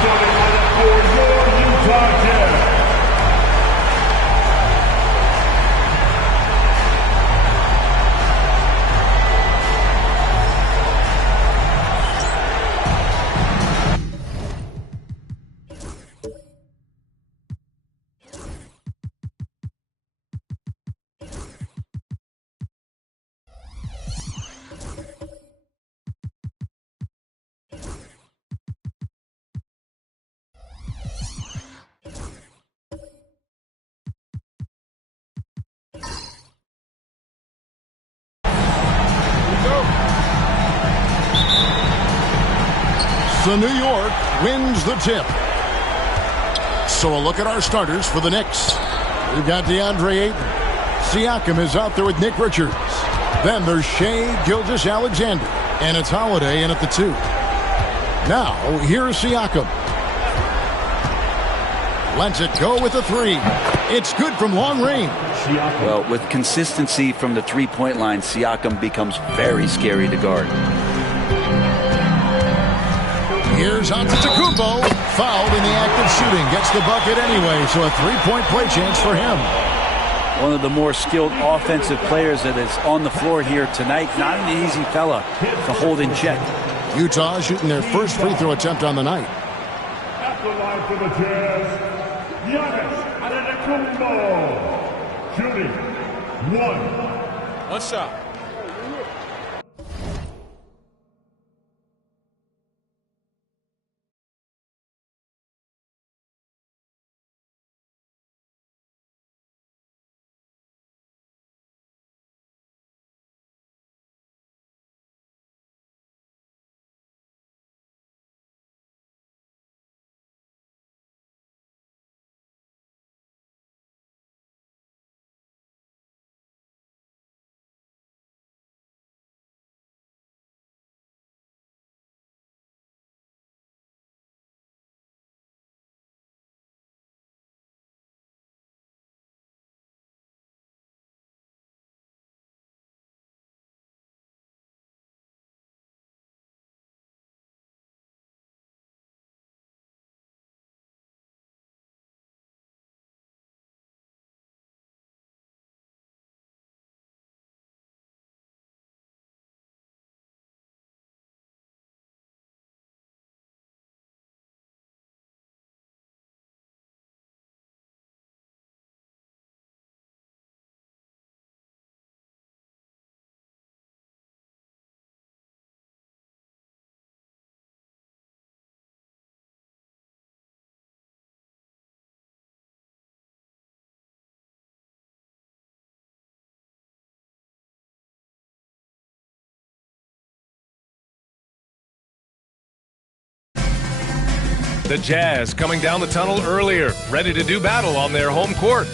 starting lineup for your Utah Jazz. So New York wins the tip. So a look at our starters for the Knicks. We've got DeAndre Ayton. Siakam is out there with Nick Richards. Then there's Shai Gilgeous-Alexander. And it's Holiday in at the 2. Now, here's Siakam. Lets it go with the 3. It's good from long range. Well, with consistency from the three-point line, Siakam becomes very scary to guard. Here's Antetokounmpo. Fouled in the act of shooting. Gets the bucket anyway, so a three-point play chance for him. One of the more skilled offensive players that is on the floor here tonight. Not an easy fella to hold in check. Utah shooting their first free throw attempt on the night. At the line for the Jazz, Giannis Antetokounmpo. Shooting 1. One shot. The Jazz coming down the tunnel earlier, ready to do battle on their home court.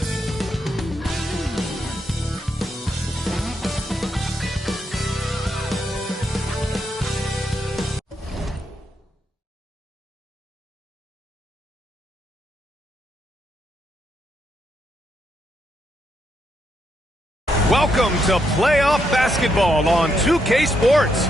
Welcome to playoff basketball on 2K Sports.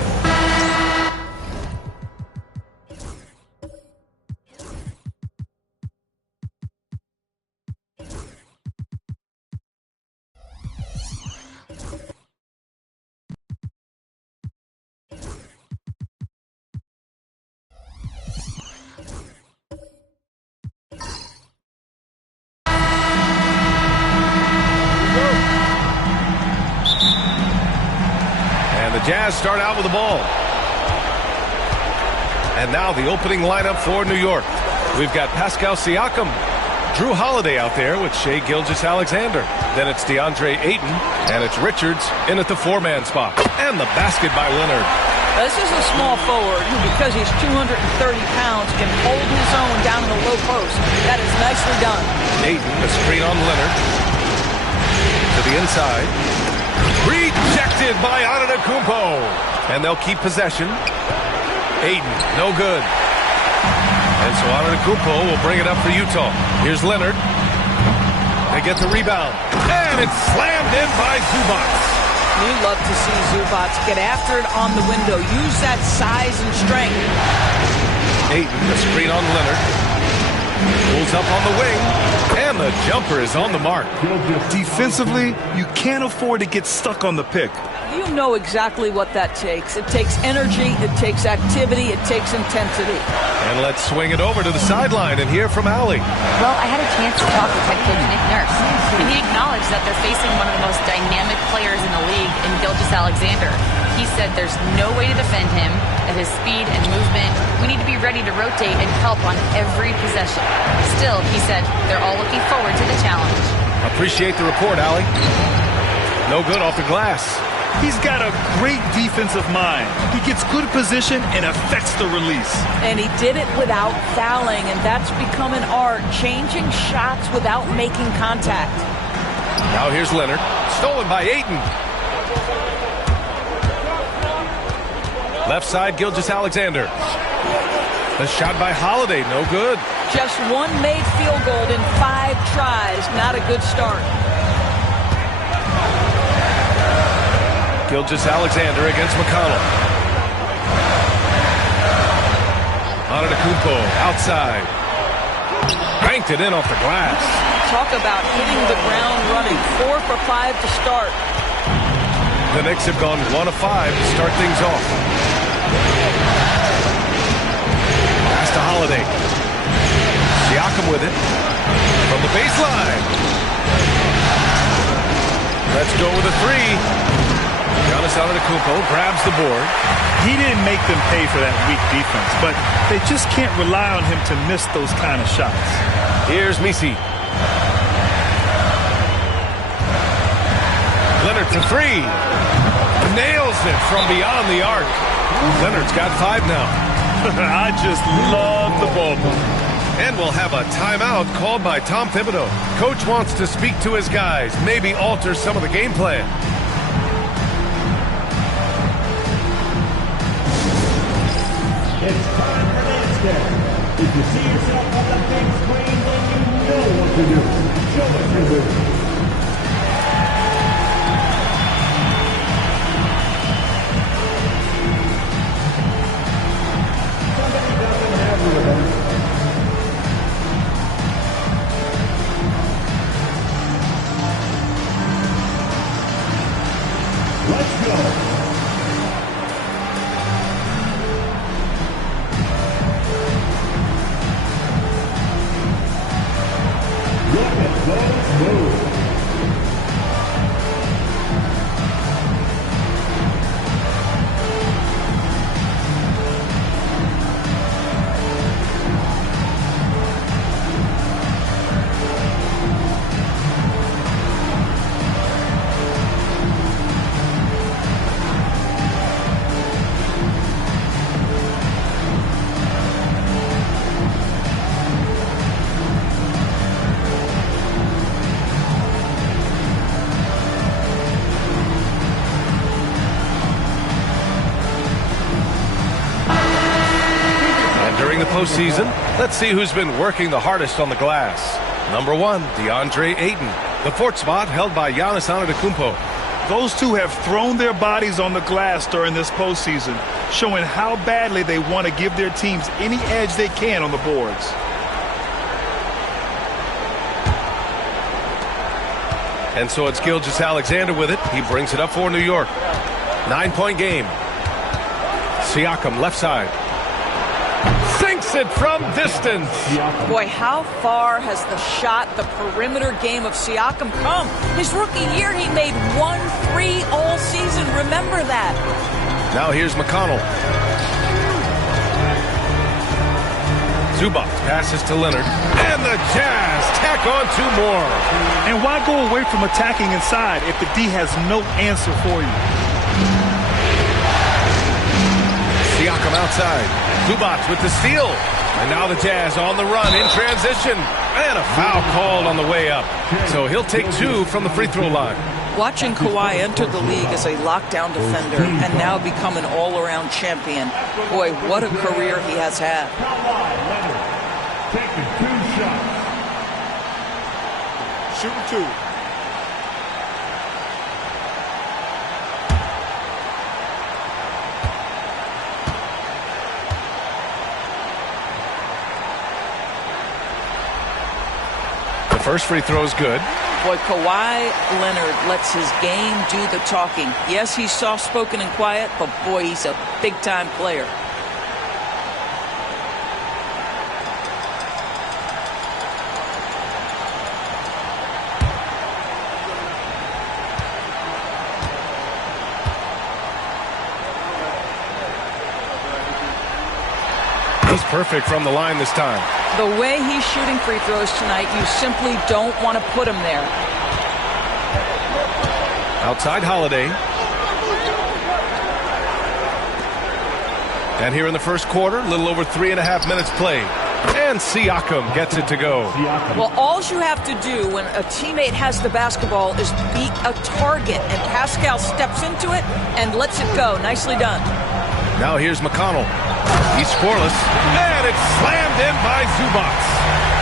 Jazz start out with the ball. And now the opening lineup for New York. We've got Pascal Siakam, Drew Holiday out there with Shai Gilgeous-Alexander. Then it's DeAndre Ayton, and it's Richards in at the 4-man spot. And the basket by Leonard. This is a small forward who, because he's 230 pounds, can hold his own down in the low post. That is nicely done. Ayton, a screen on Leonard. To the inside. Rejected by Antetokounmpo. And they'll keep possession. Ayton, no good. And so Antetokounmpo will bring it up for Utah. Here's Leonard. They get the rebound. And it's slammed in by Zubac. You love to see Zubac get after it on the window. Use that size and strength. Ayton, the screen on Leonard. Pulls up on the wing, and the jumper is on the mark. Defensively, you can't afford to get stuck on the pick. You know exactly what that takes. It takes energy, it takes activity, it takes intensity. And let's swing it over to the sideline and hear from Allie. Well, I had a chance to talk with head coach Nick Nurse, and he acknowledged that they're facing one of the most dynamic players in the league in Gilgeous-Alexander. He said there's no way to defend him, at his speed and movement. We need to be ready to rotate and help on every possession. Still, he said they're all looking forward to the challenge. Appreciate the report, Allie. No good off the glass. He's got a great defensive mind. He gets good position and affects the release. And he did it without fouling, and that's become an art, changing shots without making contact. Now here's Leonard, stolen by Ayton. Left side, Gilgeous-Alexander. The shot by Holiday, no good. Just one made field goal in 5 tries, not a good start. Gilgeous-Alexander against McConnell. Antetokounmpo outside. Banked it in off the glass. Talk about hitting the ground running. 4 for 5 to start. The Knicks have gone 1 of 5 to start things off. Pass to Holiday. Siakam with it. From the baseline. Let's go with a 3. Giannis Antetokounmpo grabs the board. He didn't make them pay for that weak defense, but they just can't rely on him to miss those kind of shots. Here's Misi. Leonard for 3. Nails it from beyond the arc. Leonard's got 5 now. I just love the ball movement. And we'll have a timeout called by Tom Thibodeau. Coach wants to speak to his guys, maybe alter some of the game plan. It's time for dance day. If you see yourself on the big screen, then you know what to do. Show us your move. Somebody doesn't have rhythm. Let's go. Postseason, let's see who's been working the hardest on the glass. Number 1, DeAndre Ayton. The 4th spot held by Giannis Antetokounmpo. Those two have thrown their bodies on the glass during this postseason, showing how badly they want to give their teams any edge they can on the boards. And so it's Gilgeous-Alexander with it. He brings it up for New York. 9-point game. Siakam, left side. Sinks it from distance. Boy, how far has the shot, the perimeter game of Siakam come? His rookie year, he made 1 3 all season. Remember that. Now here's McConnell. Zubac passes to Leonard. And the Jazz tack on 2 more. And why go away from attacking inside if the D has no answer for you? Siakam outside. Zubac with the steal. And now the Jazz on the run in transition. And a foul called on the way up. So he'll take 2 from the free throw line. Watching Kawhi enter the league as a lockdown defender and now become an all-around champion. Boy, what a career he has had. Taking 2 shots. Shooting 2. First free throw is good. Boy, Kawhi Leonard lets his game do the talking. Yes, he's soft-spoken and quiet, but boy, he's a big-time player. He's perfect from the line this time. The way he's shooting free throws tonight, you simply don't want to put him there. Outside Holiday. And here in the first quarter, a little over 3.5 minutes played. And Siakam gets it to go. Well, all you have to do when a teammate has the basketball is beat a target, and Pascal steps into it and lets it go. Nicely done. Now here's McConnell. He's scoreless, and it's slammed in by Zubac.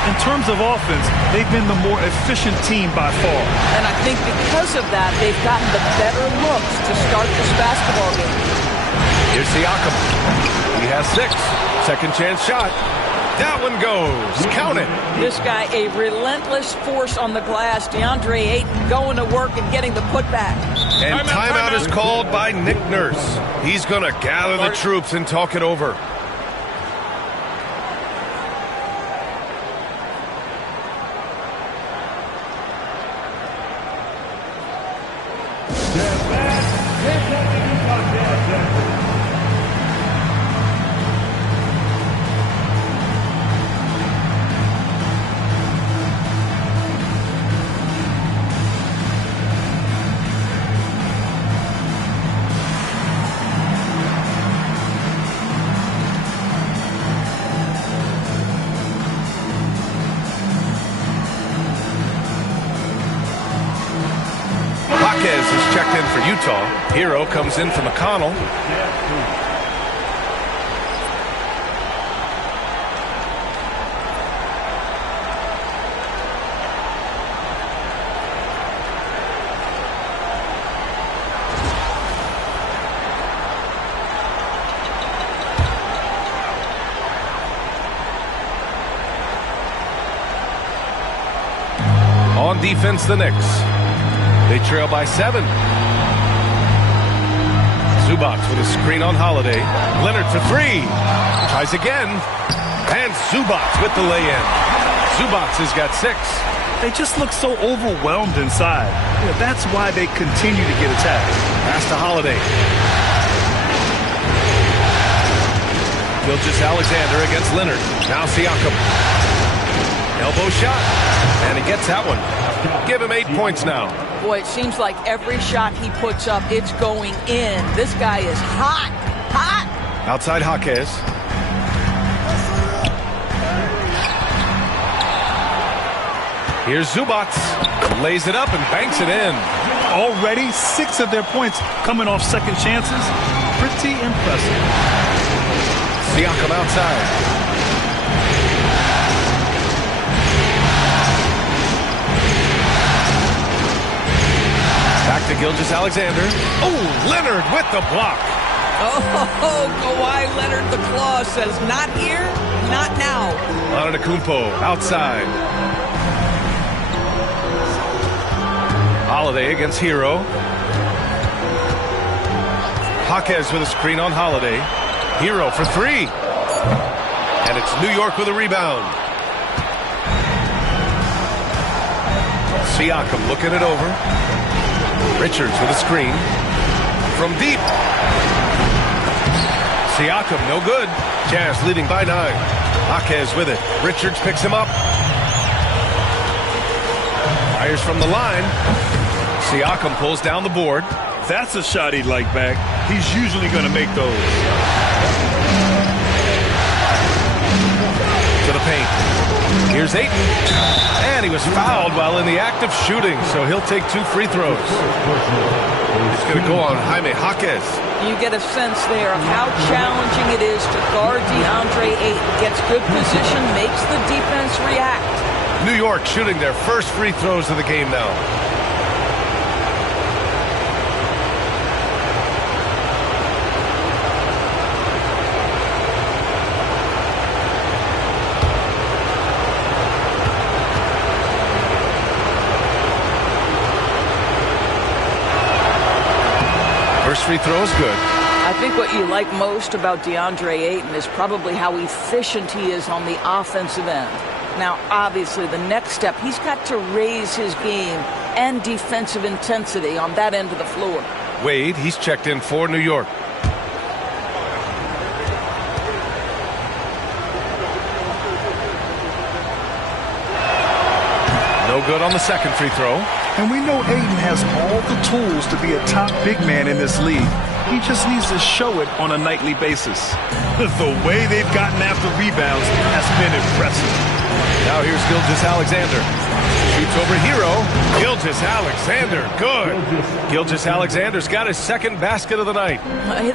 In terms of offense, they've been the more efficient team by far. And I think because of that, they've gotten the better looks to start this basketball game. Here's Siakam. He has 6. Second chance shot. That one goes. Count it. This guy, a relentless force on the glass. DeAndre Ayton going to work and getting the putback. And timeout is called by Nick Nurse. He's going to gather the troops and talk it over. Is checked in for Utah. Hero comes in for McConnell. On defense, the Knicks. They trail by 7. Zubac with a screen on Holiday. Leonard for 3. Tries again. And Zubac with the lay-in. Zubac has got 6. They just look so overwhelmed inside. That's why they continue to get attacked. Pass to Holiday. Gilgeous-Alexander against Leonard. Now Siakam. Elbow shot. And he gets that one. Give him 8 points now. Boy, it seems like every shot he puts up, it's going in. This guy is hot. Hot. Outside Jaquez. Here's Zubac. Lays it up and banks it in. Already 6 of their points coming off second chances. Pretty impressive. Siakam outside. Back to Gilgeous-Alexander. Oh, Leonard with the block. Oh, Kawhi Leonard, the claw says, not here, not now. Antetokounmpo outside. Holiday against Hero. Jaquez with a screen on Holiday. Hero for 3. And it's New York with a rebound. Siakam looking it over. Richards with a screen. From deep. Siakam, no good. Jazz leading by 9. Jaquez with it. Richards picks him up. Fires from the line. Siakam pulls down the board. That's a shot he'd like back. He's usually going to make those. To the paint. Here's Ayton. And he was fouled while in the act of shooting, so he'll take 2 free throws. He's going to go on Jaime Jaquez. You get a sense there of how challenging it is to guard DeAndre Ayton. Gets good position, makes the defense react. New York shooting their first free throws of the game now. First free throw is good. I think what you like most about DeAndre Ayton is probably how efficient he is on the offensive end. Now, obviously, the next step, he's got to raise his game and defensive intensity on that end of the floor. Wade, he's checked in for New York. No good on the second free throw. And we know Ayton has all the tools to be a top big man in this league. He just needs to show it on a nightly basis. The way they've gotten after rebounds has been impressive. Now here's Gilgeous-Alexander. Shoots over Hero. Gilgeous-Alexander, good. Gilgeous-Alexander's got his second basket of the night.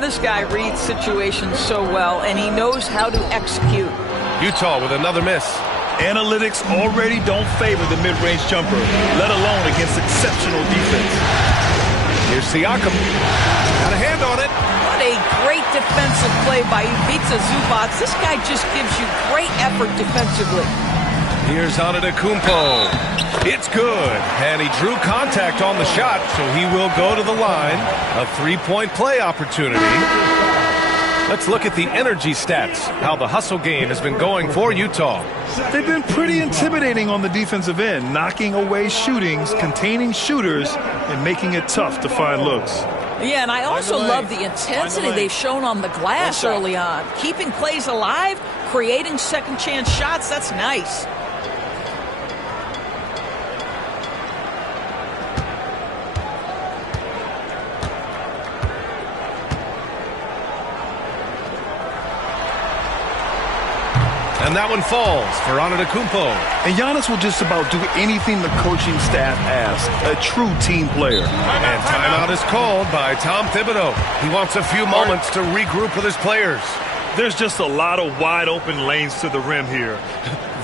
This guy reads situations so well, and he knows how to execute. Utah with another miss. Analytics already don't favor the mid-range jumper, let alone against exceptional defense. Here's Siakam. Got a hand on it. What a great defensive play by Ivica Zubac. This guy just gives you great effort defensively. Here's Antetokounmpo. It's good. And he drew contact on the shot, so he will go to the line. A three-point play opportunity. Let's look at the energy stats, how the hustle game has been going for Utah. They've been pretty intimidating on the defensive end, knocking away shootings, containing shooters, and making it tough to find looks. Yeah, and I also love the intensity they've shown on the glass early on. Keeping plays alive, creating second chance shots, that's nice. And that one falls for Antetokounmpo. And Giannis will just about do anything the coaching staff asks. A true team player. And timeout is called by Tom Thibodeau. He wants a few moments to regroup with his players. There's just a lot of wide open lanes to the rim here.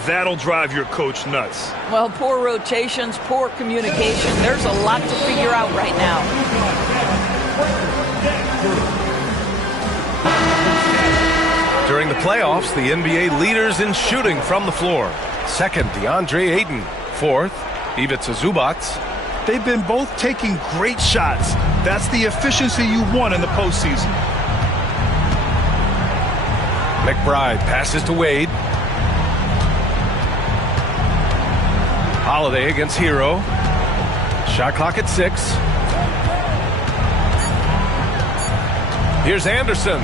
That'll drive your coach nuts. Well, poor rotations, poor communication. There's a lot to figure out right now. During the playoffs, the NBA leaders in shooting from the floor. Second, DeAndre Ayton. Fourth, Ivica Zubac. They've been both taking great shots. That's the efficiency you want in the postseason. McBride passes to Wade. Holiday against Hero. Shot clock at 6. Here's Anderson.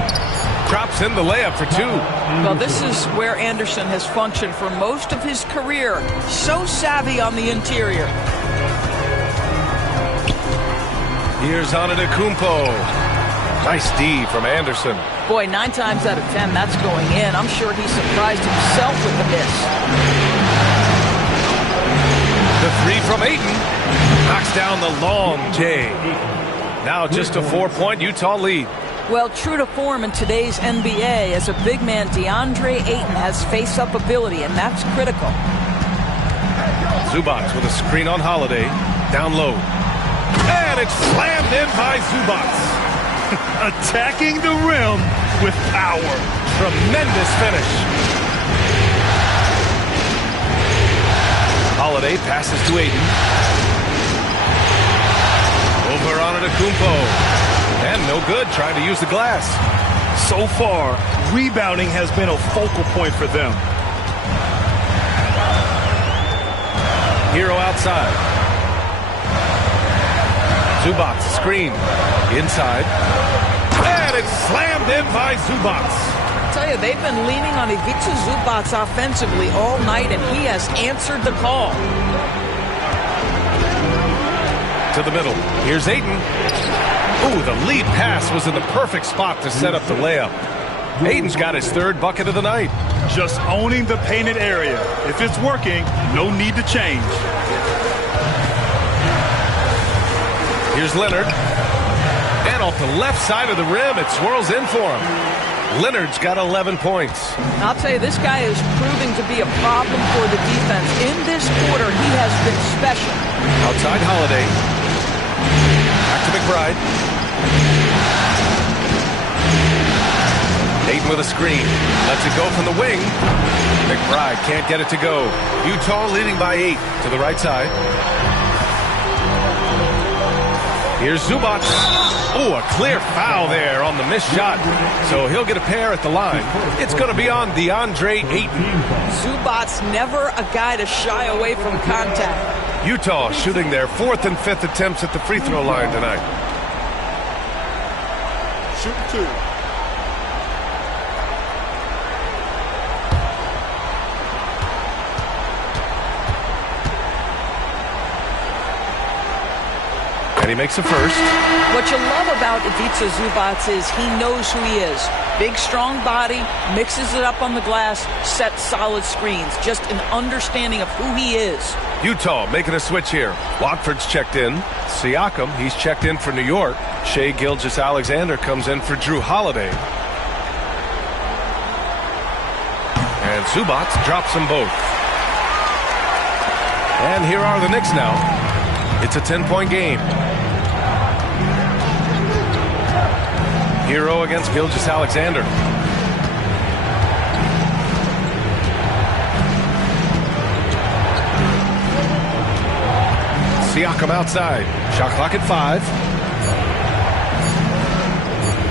Drops in the layup for 2. Well, this is where Anderson has functioned for most of his career. So savvy on the interior. Here's Antetokounmpo. Nice D from Anderson. Boy, 9 times out of 10, that's going in. I'm sure he surprised himself with the miss. The 3 from Ayton. Knocks down the long J. Now just a 4-point Utah lead. Well, true to form in today's NBA, as a big man, DeAndre Ayton has face-up ability, and that's critical. Zubac with a screen on Holiday. Down low. And it's slammed in by Zubac. Attacking the rim with power. Tremendous finish. Holiday passes to Ayton. Over Antetokounmpo. And no good, trying to use the glass. So far, rebounding has been a focal point for them. Hero outside. Zubac, screen. Inside. And it's slammed in by Zubac. I tell you, they've been leaning on Ivica Zubac offensively all night, and he has answered the call. To the middle. Here's Ayton. Ooh, the lead pass was in the perfect spot to set up the layup. Ayton's got his 3rd bucket of the night. Just owning the painted area. If it's working, no need to change. Here's Leonard. And off the left side of the rim, it swirls in for him. Leonard's got 11 points. I'll tell you, this guy is proving to be a problem for the defense. In this quarter, he has been special. Outside Holiday. Back to McBride. Ayton with a screen. Lets it go from the wing. McBride can't get it to go. Utah leading by 8 to the right side. Here's Zubats. Oh, a clear foul there on the missed shot. So he'll get a pair at the line. It's going to be on DeAndre Ayton. Zubats never a guy to shy away from contact. Utah shooting their 4th and 5th attempts at the free throw line tonight. Shooting 2. And he makes a first. What you love about Ivica Zubats is he knows who he is. Big, strong body, mixes it up on the glass, sets solid screens. Just an understanding of who he is. Utah making a switch here. Watford's checked in. Siakam, he's checked in for New York. Shai Gilgeous-Alexander comes in for Drew Holiday. And Zubats drops them both. And here are the Knicks now. It's a 10-point game. Hero against Gilgeous-Alexander. Siakam outside. Shot clock at 5.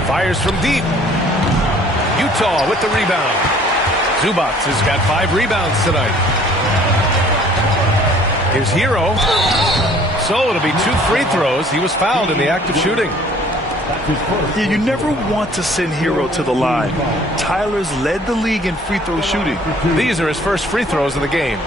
Fires from deep. Utah with the rebound. Zubats has got 5 rebounds tonight. Here's Hero. So it'll be 2 free throws. He was fouled in the act of shooting. Yeah, you never want to send Hero to the line. Tyler's led the league in free throw shooting. These are his first free throws of the game.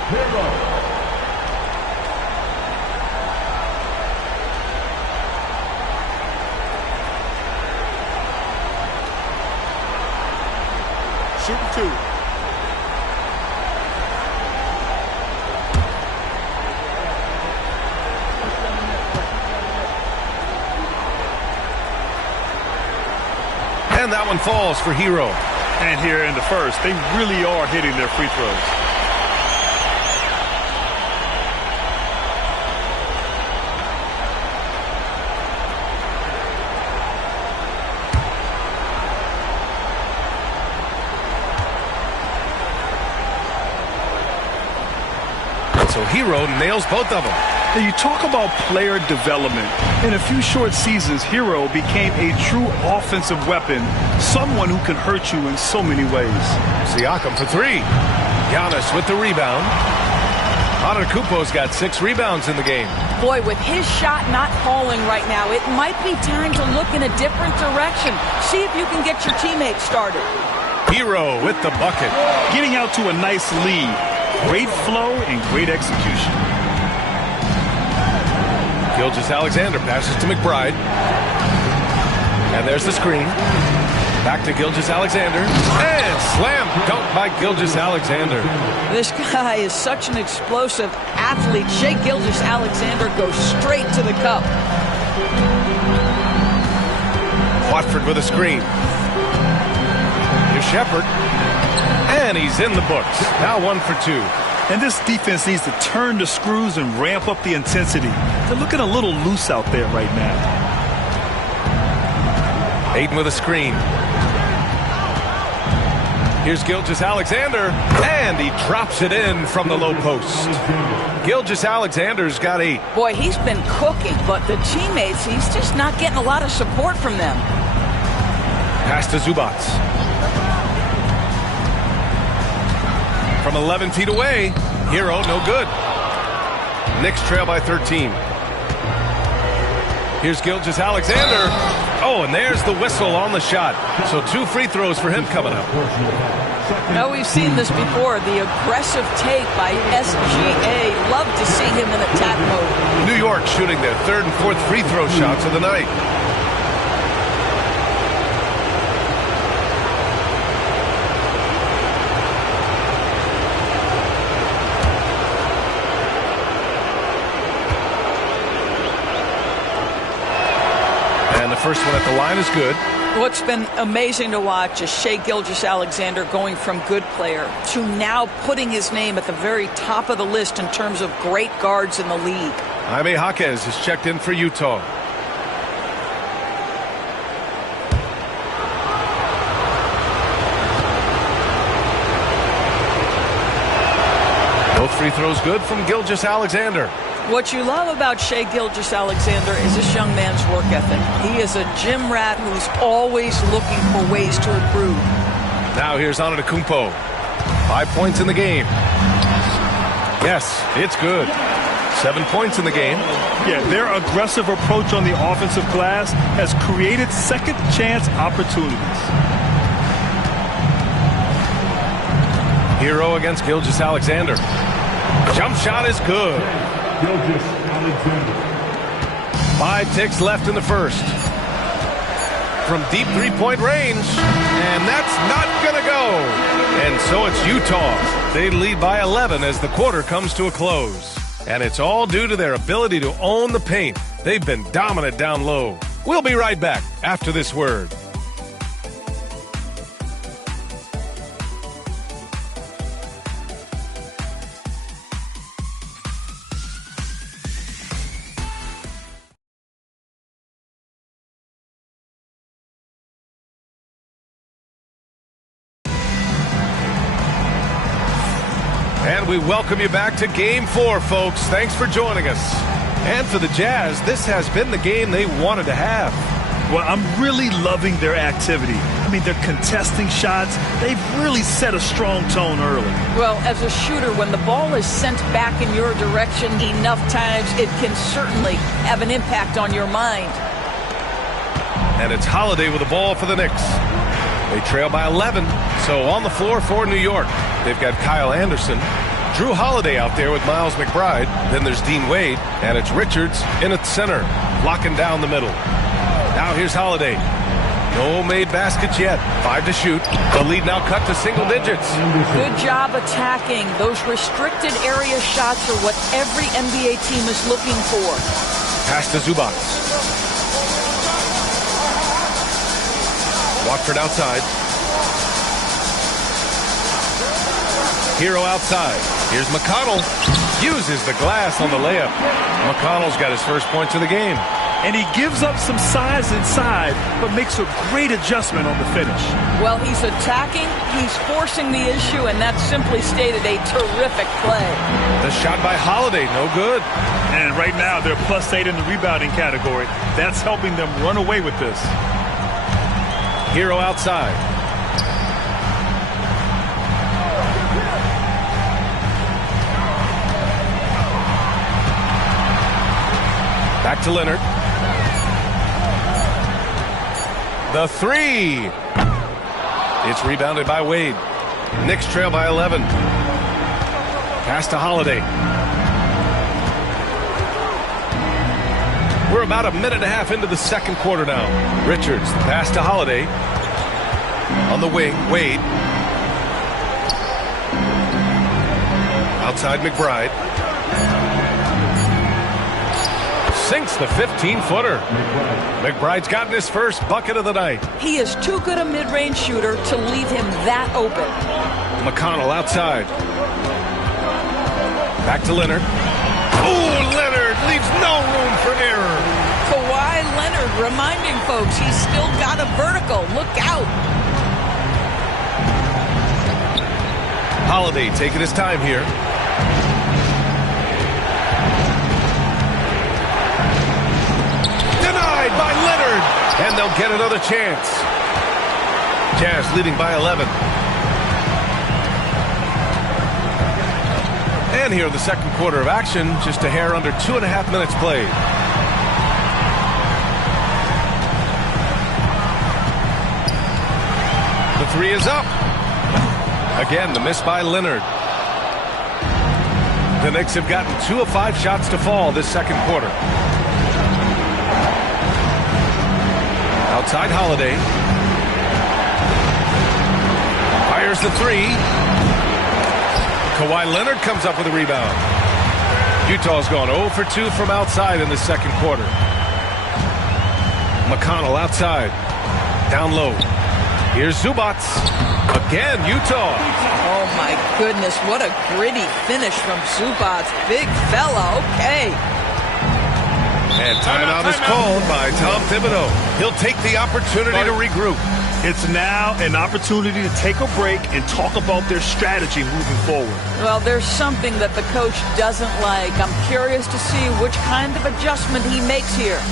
Shooting 2. And that one falls for Hero. And here in the first, they really are hitting their free throws. So Hero nails both of them. Now you talk about player development. In a few short seasons, Hero became a true offensive weapon, someone who can hurt you in so many ways. Siakam for 3. Giannis with the rebound. Antetokounmpo's got 6 rebounds in the game. Boy, with his shot not falling right now, it might be time to look in a different direction. See if you can get your teammates started. Hero with the bucket. Getting out to a nice lead. Great flow and great execution. Gilgeous-Alexander passes to McBride. And there's the screen. Back to Gilgeous-Alexander. And slam dunk by Gilgeous-Alexander. This guy is such an explosive athlete. Shai Gilgeous-Alexander goes straight to the cup. Watford with a screen. Here's Shepherd. And he's in the books. Now 1 for 2. And this defense needs to turn the screws and ramp up the intensity. They're looking a little loose out there right now. Ayton with a screen. Here's Gilgeous-Alexander. And he drops it in from the low post. Gilgeous-Alexander's got 8. Boy, he's been cooking, but the teammates, he's just not getting a lot of support from them. Pass to Zubats. From 11 feet away, Hero no good. Knicks trail by 13. Here's Gilgeous-Alexander. Oh, and there's the whistle on the shot. So 2 free throws for him coming up. Now we've seen this before, the aggressive take by SGA. Love to see him in attack mode. New York shooting their 3rd and 4th free throw shots of the night. First one at the line is good. What's been amazing to watch is Shai Gilgeous-Alexander going from good player to now putting his name at the very top of the list in terms of great guards in the league. Jaime Jaquez is checked in for Utah. Both free throws good from Gilgeous-Alexander. What you love about Shai Gilgeous-Alexander is this young man's work ethic. He is a gym rat who's always looking for ways to improve. Now here's Antetokounmpo. 5 points in the game. Yes, it's good. 7 points in the game. Yeah, their aggressive approach on the offensive glass has created second chance opportunities. Hero against Gilgeous-Alexander. Jump shot is good. Gilgeous-Alexander. 5 ticks left in the first. From deep three-point range, and that's not going to go. And so it's Utah. They lead by 11 as the quarter comes to a close. And it's all due to their ability to own the paint. They've been dominant down low. We'll be right back after this word. And we welcome you back to Game 4, folks. Thanks for joining us. And for the Jazz, this has been the game they wanted to have. Well, I'm really loving their activity. I mean, they're contesting shots. They've really set a strong tone early. Well, as a shooter, when the ball is sent back in your direction enough times, it can certainly have an impact on your mind. And it's Holiday with the ball for the Knicks. They trail by 11, so on the floor for New York. They've got Kyle Anderson, Drew Holiday out there with Miles McBride. Then there's Dean Wade, and it's Richards in at center, locking down the middle. Now here's Holiday. No made baskets yet. 5 to shoot. The lead now cut to single digits. Good job attacking. Those restricted area shots are what every NBA team is looking for. Pass to Zubac. Watford outside. Hero outside. Here's McConnell. Uses the glass on the layup. McConnell's got his first points of the game. And he gives up some size inside, but makes a great adjustment on the finish. Well, he's attacking, he's forcing the issue, and that's simply stated a terrific play. The shot by Holiday, no good. And right now, they're +8 in the rebounding category. That's helping them run away with this. Hero outside. Back to Leonard. The three. It's rebounded by Wade. Knicks trail by 11. Pass to Holiday. We're about a minute and a half into the second quarter now. Richards, the pass to Holiday. On the wing, Wade. Outside McBride. Sinks the 15-footer. McBride's gotten his first bucket of the night. He is too good a mid-range shooter to leave him that open. McConnell outside. Back to Leonard. Oh, Leonard leaves no room for error. Kawhi Leonard reminding folks he's still got a vertical. Look out. Holiday taking his time here. Denied by Leonard. And they'll get another chance. Jazz leading by 11. And here in the second quarter of action, just a hair under 2.5 minutes played. The three is up. Again, the miss by Leonard. The Knicks have gotten 2 of 5 shots to fall this second quarter. Outside Holiday. Fires the three. Kawhi Leonard comes up with a rebound. Utah's gone 0 for 2 from outside in the second quarter. McConnell outside. Down low. Here's Zubac. Again, Utah. Oh, my goodness. What a gritty finish from Zubac. Big fella. Okay. And timeout is called by Tom Thibodeau. He'll take the opportunity to regroup. It's now an opportunity to take a break and talk about their strategy moving forward. Well, there's something that the coach doesn't like. I'm curious to see which kind of adjustment he makes here.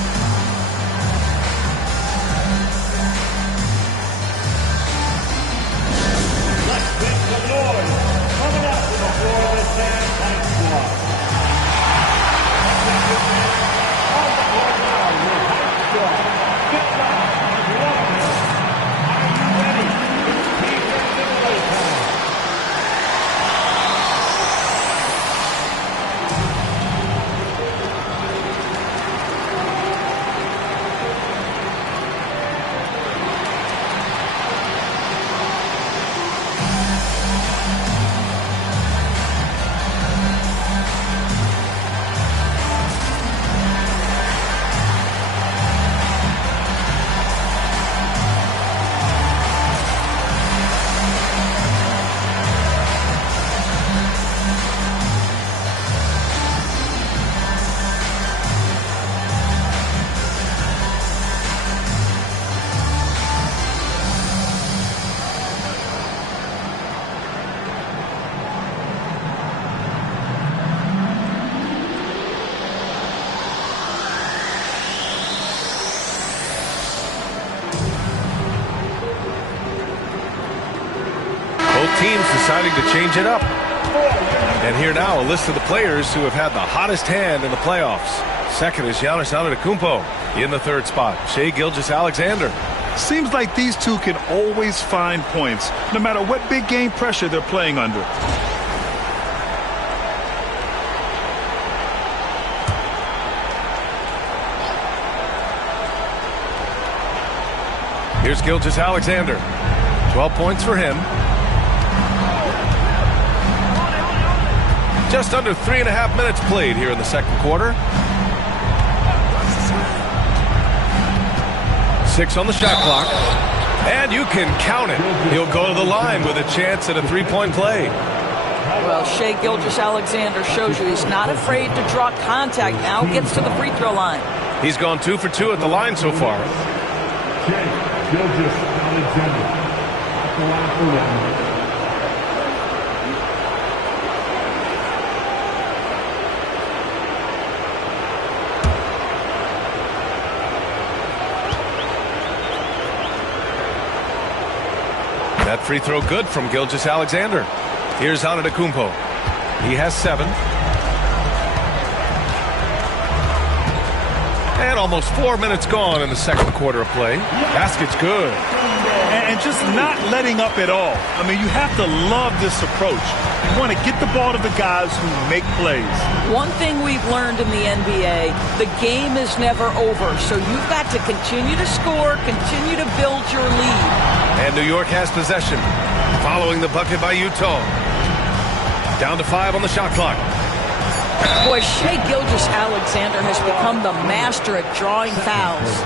Let's make some noise. Coming up to the floor of the San Francisco squad. On the floor now, your high squad. Get back. Are you ready? It's defensive playtime. Both teams deciding to change it up. And here now, a list of the players who have had the hottest hand in the playoffs. Second is Giannis Antetokounmpo. In the third spot, Shai Gilgeous-Alexander. Seems like these two can always find points, no matter what big game pressure they're playing under. Here's Gilgeous-Alexander. 12 points for him. Just under 3.5 minutes played here in the second quarter. 6 on the shot clock. And you can count it. He'll go to the line with a chance at a three-point play. Well, Shai Gilgeous-Alexander shows you he's not afraid to draw contact now. Gets to the free throw line. He's gone 2 for 2 at the line so far. Shai Gilgeous-Alexander. At the line for one. That free throw good from Gilgeous-Alexander. Here's Antetokounmpo. He has 7. And almost 4 minutes gone in the second quarter of play. Basket's good. And just not letting up at all. I mean, you have to love this approach. You want to get the ball to the guys who make plays. One thing we've learned in the NBA, the game is never over. So you've got to continue to score, continue to build your lead. And New York has possession. Following the bucket by Utah. Down to 5 on the shot clock. Boy, Shai Gilgeous-Alexander has become the master at drawing fouls.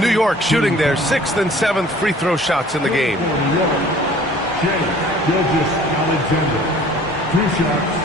New York shooting their 6th and 7th free throw shots in the game. Shai Gilgeous-Alexander. 2 shots.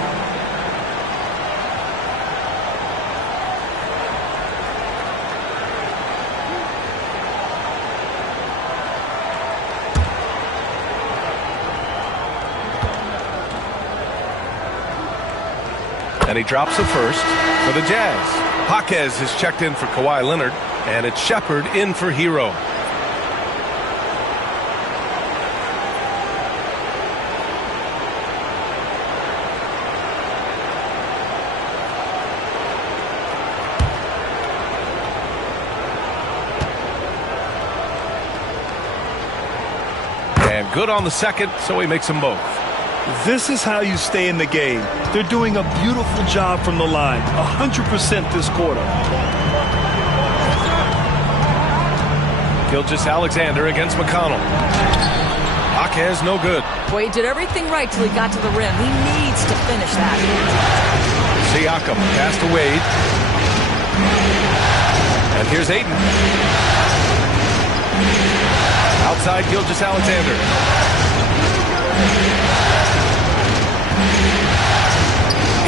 And he drops the first for the Jazz. Jaquez is checked in for Kawhi Leonard, and it's Shepherd in for Hero. And good on the second, so he makes them both. This is how you stay in the game. They're doing a beautiful job from the line. 100% this quarter. Gilgeous-Alexander against McConnell. Jaquez no good. Boy, he did everything right till he got to the rim. He needs to finish that. Siakam pass to Wade. And here's Ayton. Outside Gilgeous-Alexander.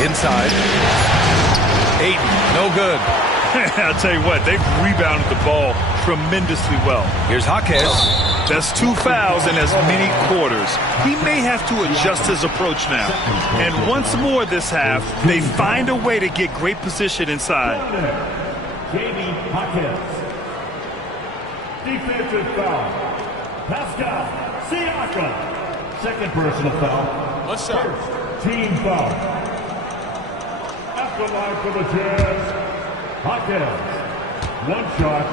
Inside. Ayton, no good. I'll tell you what, they've rebounded the ball tremendously well. Here's Jaquez. That's 2 fouls in as many quarters. He may have to adjust his approach now. And once more this half, they find a way to get great position inside. Jamie Hawkins. Defensive foul. Pascal Siakam. Second personal foul. What's up? First team foul. After line for the Jazz. Hawkins. One shot.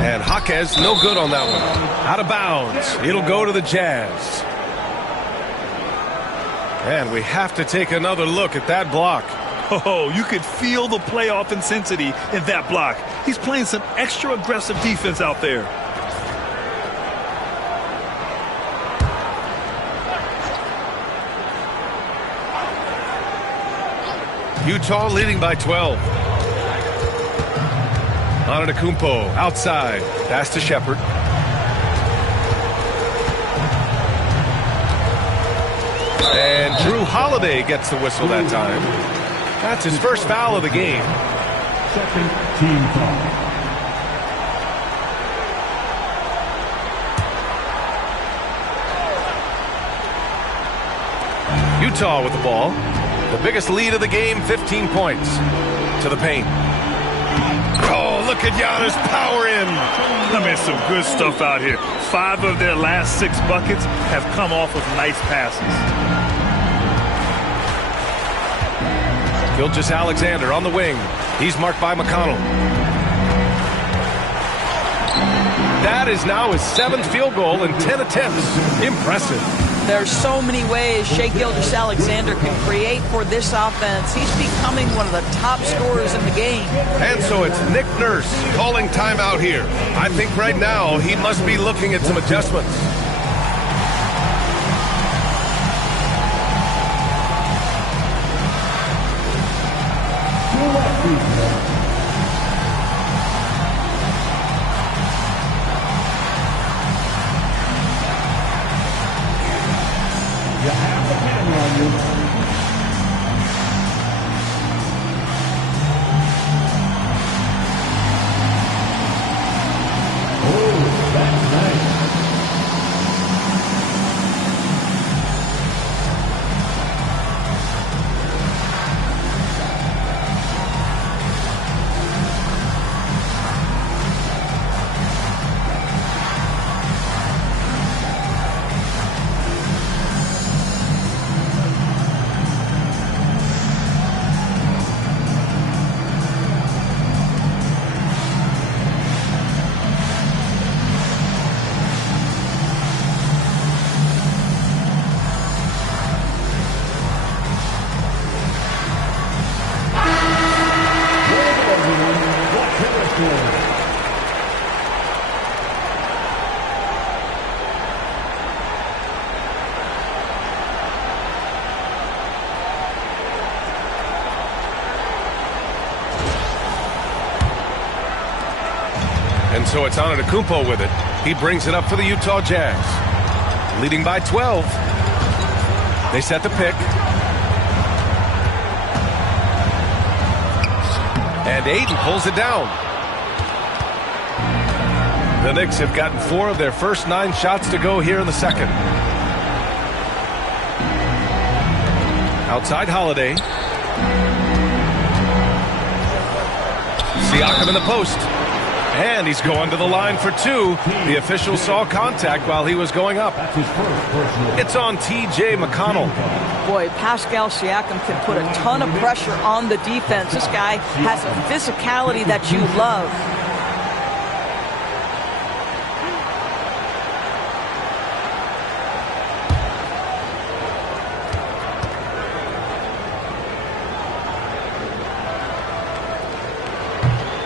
And Jaquez, no good on that one. Out of bounds. It'll go to the Jazz. And we have to take another look at that block. Oh, you could feel the playoff intensity in that block. He's playing some extra aggressive defense out there. Utah leading by 12. Antetokounmpo outside. Pass to Shepherd. And Drew Holiday gets the whistle that time. That's his first foul of the game. Second team foul. Utah with the ball. The biggest lead of the game, 15 points. To the paint. Oh, look at Giannis power in. I mean, some good stuff out here. 5 of their last 6 buckets have come off of nice passes. Gilgeous Alexander on the wing. He's marked by McConnell. That is now his 7th field goal in 10 attempts. Impressive. There's so many ways Shai Gilgeous-Alexander can create for this offense. He's becoming one of the top scorers in the game. And so it's Nick Nurse calling timeout here. I think right now he must be looking at some adjustments. You have the camera on you. Oh, that's nice. And so it's Antetokounmpo with it. He brings it up for the Utah Jazz. Leading by 12. They set the pick. And Ayton pulls it down. The Knicks have gotten 4 of their first 9 shots to go here in the second. Outside Holiday. Siakam in the post. And he's going to the line for 2. The official saw contact while he was going up. It's on T.J. McConnell. Boy, Pascal Siakam can put a ton of pressure on the defense. This guy has a physicality that you love.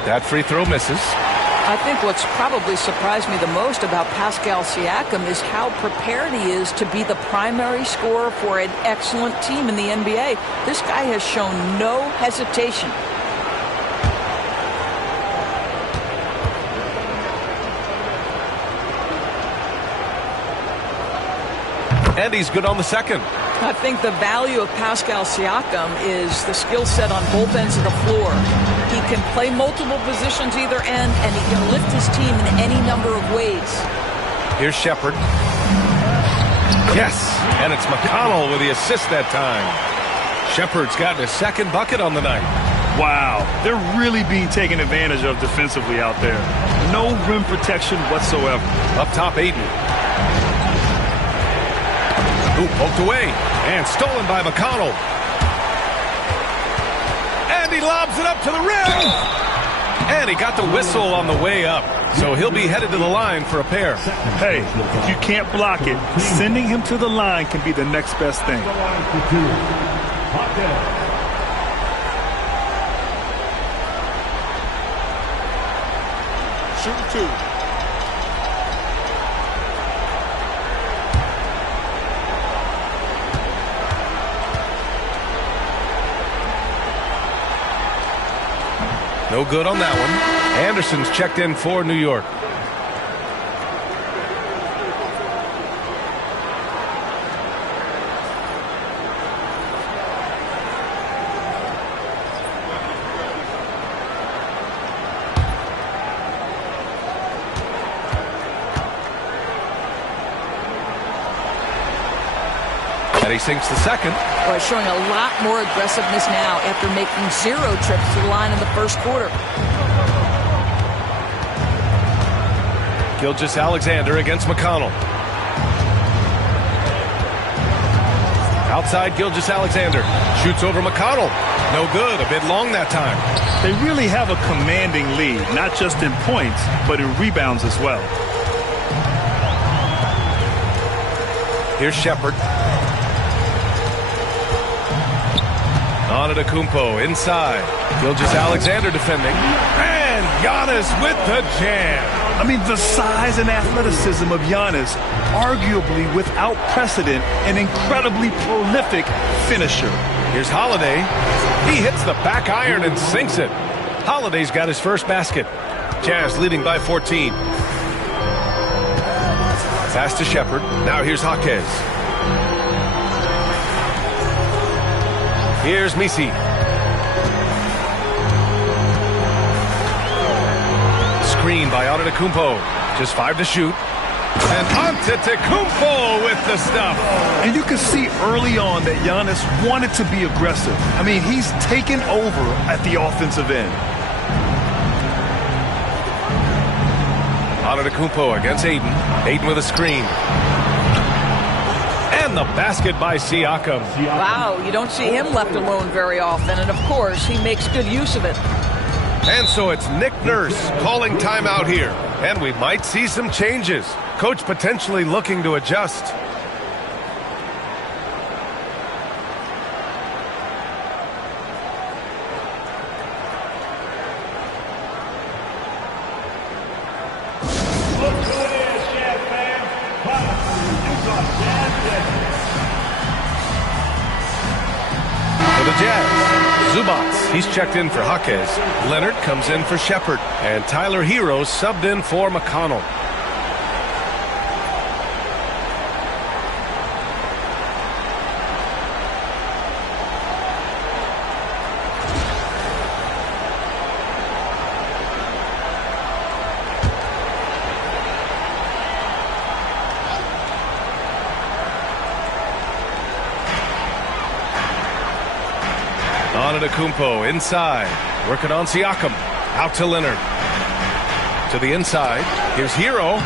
That free throw misses. I think what's probably surprised me the most about Pascal Siakam is how prepared he is to be the primary scorer for an excellent team in the NBA. This guy has shown no hesitation. And he's good on the second. I think the value of Pascal Siakam is the skill set on both ends of the floor. He can play multiple positions either end, and he can lift his team in any number of ways. Here's Shepard. Yes, and it's McConnell with the assist that time. Shepard's gotten his second bucket on the night. Wow, they're really being taken advantage of defensively out there. No rim protection whatsoever. Up top, Aiden. Ooh, poked away and stolen by McConnell. And he lobs it up to the rim. And he got the whistle on the way up. So he'll be headed to the line for a pair. Hey, if you can't block it, sending him to the line can be the next best thing. Shooting 2. No good on that one. Anderson's checked in for New York. And he sinks the second. Boy, showing a lot more aggressiveness now after making 0 trips to the line in the first quarter. Gilgeous-Alexander against McConnell. Outside Gilgeous-Alexander. Shoots over McConnell. No good. A bit long that time. They really have a commanding lead, not just in points, but in rebounds as well. Here's Shepard. Antetokounmpo inside. Gilgeous-Alexander defending. And Giannis with the jam. I mean, the size and athleticism of Giannis, arguably without precedent, an incredibly prolific finisher. Here's Holiday. He hits the back iron and sinks it. Holiday's got his first basket. Jazz leading by 14. Pass to Shepard. Now here's Jaquez. Here's Misi. Screen by Antetokounmpo. Just 5 to shoot. And Antetokounmpo with the stuff. And you can see early on that Giannis wanted to be aggressive. I mean, he's taken over at the offensive end. Antetokounmpo against Aiden. Aiden with a screen. And the basket by Siakam. Wow, you don't see him left alone very often, and of course, he makes good use of it. And so it's Nick Nurse calling timeout here. And we might see some changes. Coach potentially looking to adjust. Look who it is, Jazz fans. Utah Jazz. For the Jazz, Zubats, he's checked in for Jaquez. Leonard comes in for Shepard. And Tyler Hero subbed in for McConnell. Antetokounmpo inside, working on Siakam. Out to Leonard. To the inside. Here's Hero.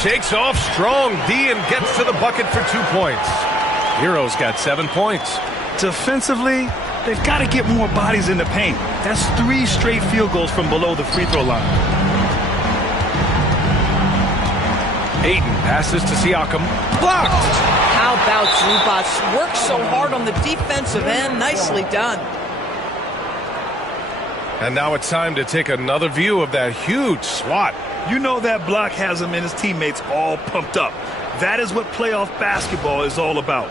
Shakes off strong D and gets to the bucket for 2 points. Hero's got 7 points. Defensively, they've got to get more bodies in the paint. That's 3 straight field goals from below the free throw line. Aiden passes to Siakam. Blocked! How about Zubats? Works so hard on the defensive end. Nicely done. And now it's time to take another view of that huge swat. You know that block has him and his teammates all pumped up. That is what playoff basketball is all about.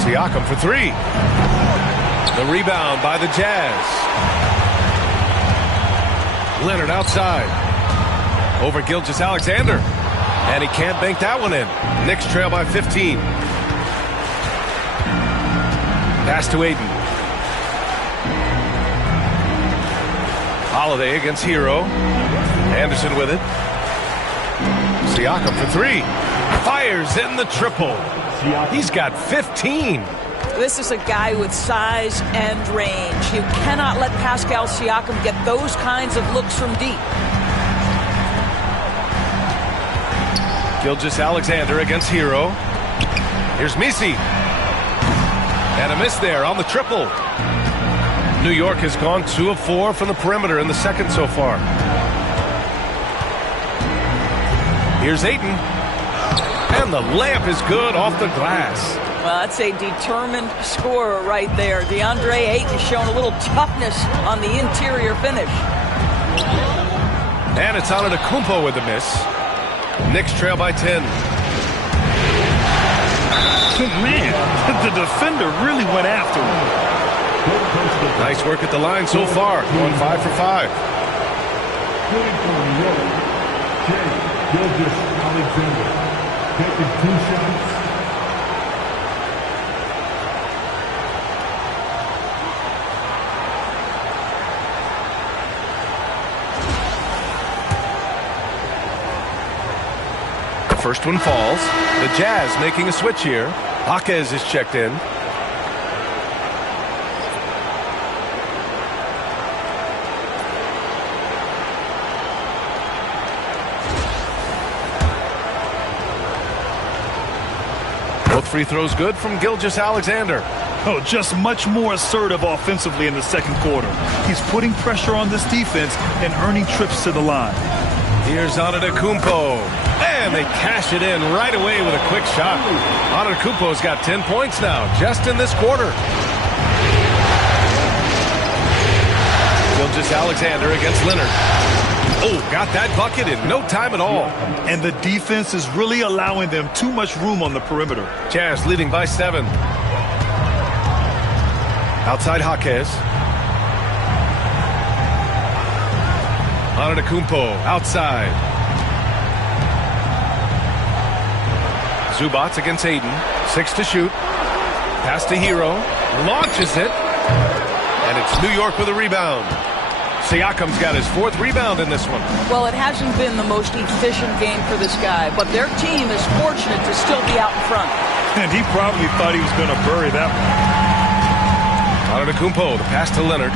Siakam for 3. The rebound by the Jazz. Leonard outside. Over Gilgeous-Alexander. And he can't bank that one in. Knicks trail by 15. Pass to Aiden. Holiday against Hero. Anderson with it. Siakam for three. Fires in the triple. He's got 15. This is a guy with size and range. You cannot let Pascal Siakam get those kinds of looks from deep. Gilgeous-Alexander against Hero. Here's Misi. And a miss there on the triple. New York has gone 2 of 4 from the perimeter in the second so far. Here's Ayton. And the layup is good off the glass. Well, that's a determined scorer right there. DeAndre Ayton showing a little toughness on the interior finish. And it's Antetokounmpo with the miss. Knicks trail by 10. Man, the defender really went after him. Nice work at the line so far. Going 5 for 5. Shooting for New York, Gilgeous-Alexander. Taking 2 shots. First one falls. The Jazz making a switch here. Jaquez is checked in. Both free throws good from Gilgeous-Alexander. Oh, just much more assertive offensively in the second quarter. He's putting pressure on this defense and earning trips to the line. Here's Antetokounmpo. And they cash it in right away with a quick shot. Antetokounmpo's got 10 points now, just in this quarter. Gilgeous-Alexander against Leonard. Oh, got that bucket in no time at all. And the defense is really allowing them too much room on the perimeter. Jazz leading by 7. Outside Jaquez. Antetokounmpo outside. Zubats against Aiden. 6 to shoot. Pass to Hero. Launches it. And it's New York with a rebound. Siakam's got his 4th rebound in this one. Well, it hasn't been the most efficient game for this guy, but their team is fortunate to still be out in front. And he probably thought he was going to bury that one. Antetokounmpo, the pass to Leonard.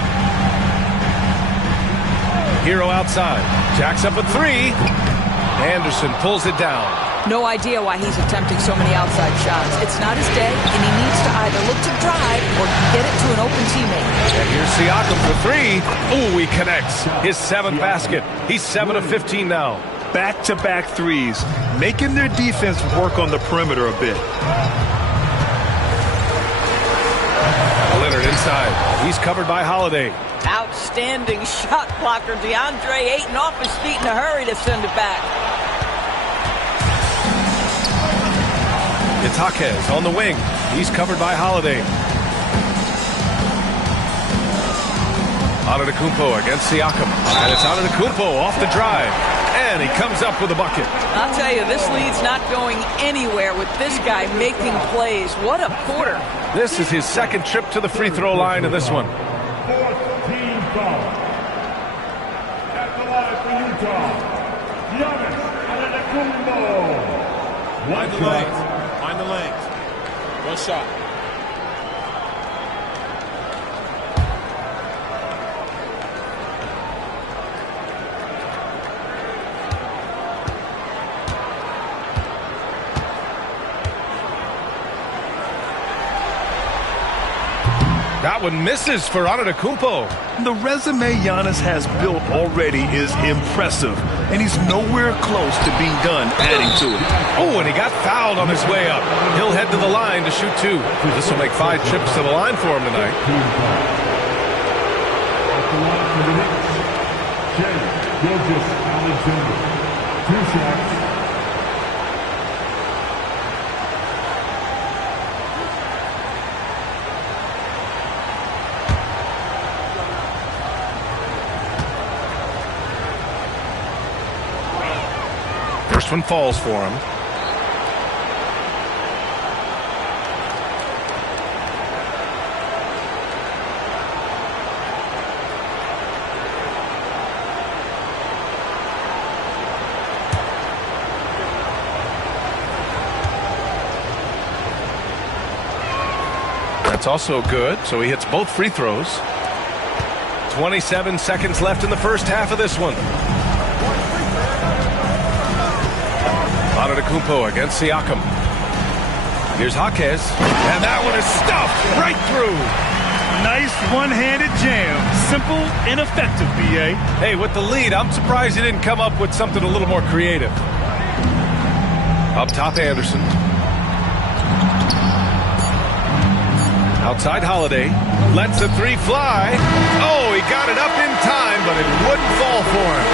Hero outside. Jacks up a 3. Anderson pulls it down. No idea why he's attempting so many outside shots. It's not his day, and he needs to either look to drive or get it to an open teammate. And here's Siakam for 3. Ooh, he connects. His 7th basket. He's 7 of 15 now. Back-to-back threes, making their defense work on the perimeter a bit. Leonard inside. He's covered by Holiday. Outstanding shot blocker. DeAndre Ayton off his feet in a hurry to send it back. It's Jaquez on the wing. He's covered by Holiday. Antetokounmpo against Siakam. And it's Antetokounmpo off the drive. And he comes up with a bucket. I'll tell you, this lead's not going anywhere with this guy making plays. What a quarter. This is his 2nd trip to the free throw line in this one. 4th team foul. At the line for Utah, Giannis Antetokounmpo. Find the lanes. Find the lanes. One shot. That one misses for Antetokounmpo. The resume Giannis has built already is impressive, and he's nowhere close to being done adding to it. Oh, and he got fouled on his way up. He'll head to the line to shoot 2. This will make 5 trips to the line for him tonight. At the line for the Knicks, Gilgeous-Alexander. 2 shots. First one falls for him. That's also good, so he hits both free throws. 27 seconds left in the first half of this one. Antetokounmpo against Siakam. Here's Jaquez, and that one is stuffed right through. Nice one-handed jam. Simple and effective, B.A. Hey, with the lead, I'm surprised he didn't come up with something a little more creative. Up top, Anderson. Outside Holiday, lets the three fly. Oh, he got it up in time, but it wouldn't fall for him.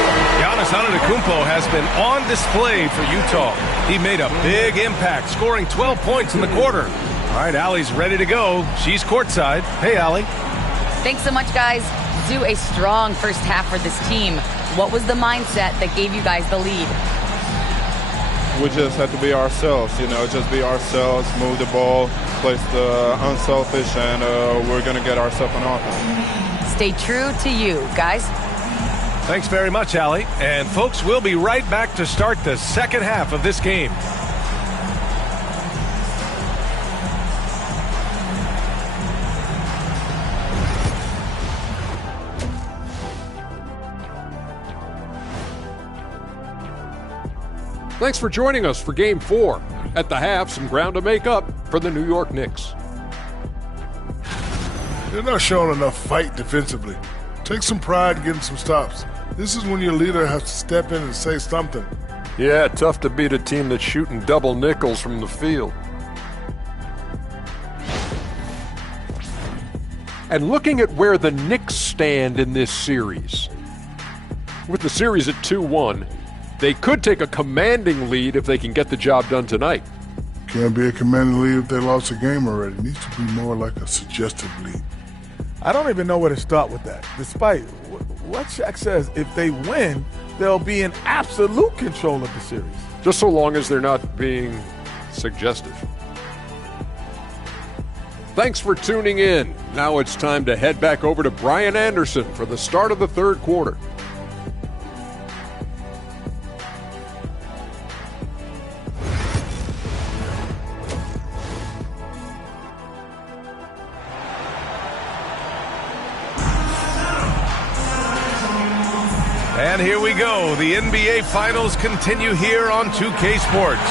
Giannis Antetokounmpo has been on display for Utah. He made a big impact, scoring 12 points in the quarter. All right, Allie's ready to go. She's courtside. Hey, Allie. Thanks so much, guys. Do a strong first half for this team. What was the mindset that gave you guys the lead? We just have to be ourselves, just be ourselves, move the ball, play the unselfish, and we're going to get ourselves an offense. Stay true to you, guys. Thanks very much, Allie. And folks, we'll be right back to start the second half of this game. Thanks for joining us for Game 4. At the half, some ground to make up for the New York Knicks. They're not showing enough fight defensively. Take some pride in getting some stops. This is when your leader has to step in and say something. Yeah, tough to beat a team that's shooting double nickels from the field. And looking at where the Knicks stand in this series. With the series at 2-1, they could take a commanding lead if they can get the job done tonight. Can't be a commanding lead if they lost a game already. It needs to be more like a suggestive lead. I don't even know where to start with that. Despite what Shaq says, if they win, they'll be in absolute control of the series. Just so long as they're not being suggestive. Thanks for tuning in. Now it's time to head back over to Brian Anderson for the start of the third quarter. And here we go. The NBA Finals continue here on 2K Sports.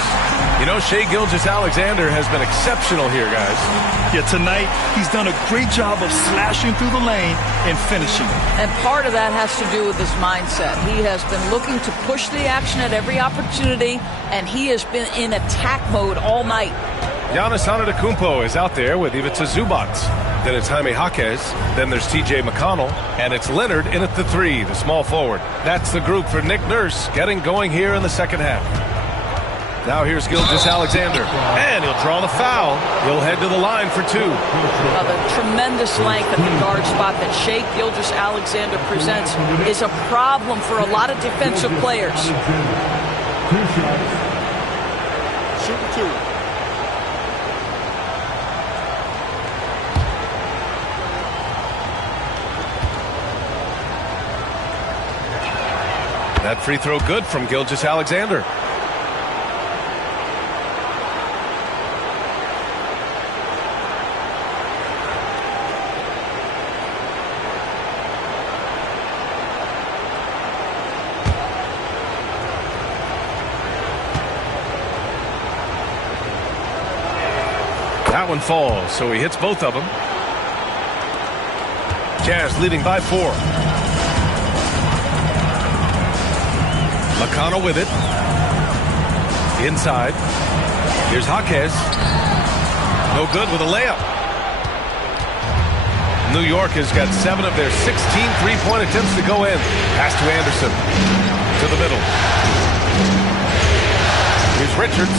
You know, Shai Gilgeous-Alexander has been exceptional here, guys. Yeah, tonight he's done a great job of slashing through the lane and finishing. And part of that has to do with his mindset. He has been looking to push the action at every opportunity, and he has been in attack mode all night. Giannis Antetokounmpo is out there with Ivica Zubac. Then it's Jaime Jaquez. Then there's T.J. McConnell. And it's Leonard in at the three, the small forward. That's the group for Nick Nurse getting going here in the second half. Now here's Gilgeous-Alexander. And he'll draw the foul. He'll head to the line for two. The tremendous length at the guard spot that Shai Gilgeous-Alexander presents is a problem for a lot of defensive players. Shooting two. That free throw good from Gilgeous-Alexander. That one falls, so he hits both of them. Jazz leading by 4. McConnell with it. Inside. Here's Jaquez. No good with a layup. New York has got 7 of their 16 three-point attempts to go in. Pass to Anderson. To the middle. Here's Richards.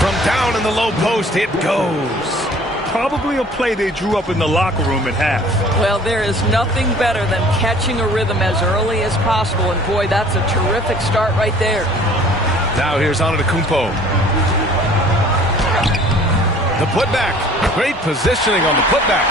From down in the low post, it goes. Probably a play they drew up in the locker room at half. Well, there is nothing better than catching a rhythm as early as possible, and boy, that's a terrific start right there. Now here's Antetokounmpo. The putback. Great positioning on the putback.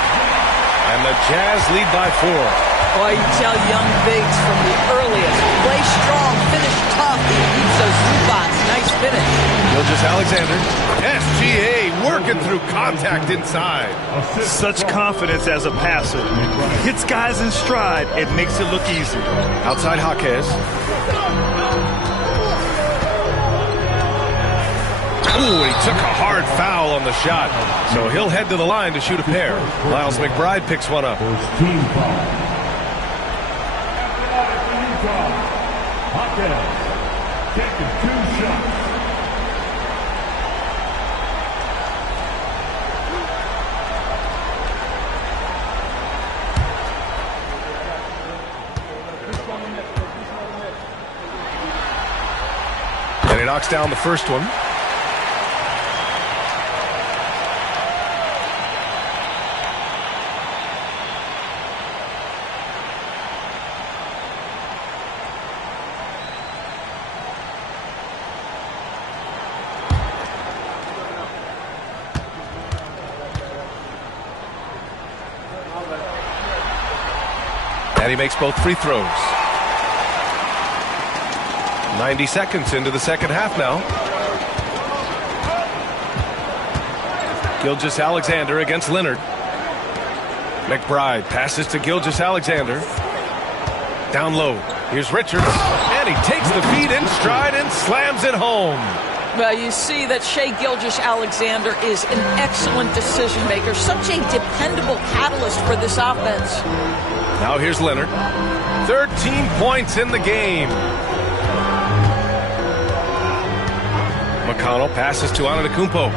And the Jazz lead by 4. Boy, you tell young bigs from the earliest, play strong, finish tough, he beats those rebounds. Nice finish. Gilgeous-Alexander, SGA working through contact inside. Such confidence as a passer. Hits guys in stride. It makes it look easy. Outside Jaquez. Ooh, he took a hard foul on the shot. So he'll head to the line to shoot a pair. Miles McBride picks one up. Team foul. Jaquez taking 2 shots. And he knocks down the first one. And he makes both free throws. 90 seconds into the second half now. Gilgeous-Alexander against Leonard. McBride passes to Gilgeous-Alexander. Down low. Here's Richards. And he takes the feed in stride and slams it home. Well, you see that Shai Gilgeous-Alexander is an excellent decision maker. Such a dependable catalyst for this offense. Now here's Leonard. 13 points in the game. McConnell passes to Antetokounmpo.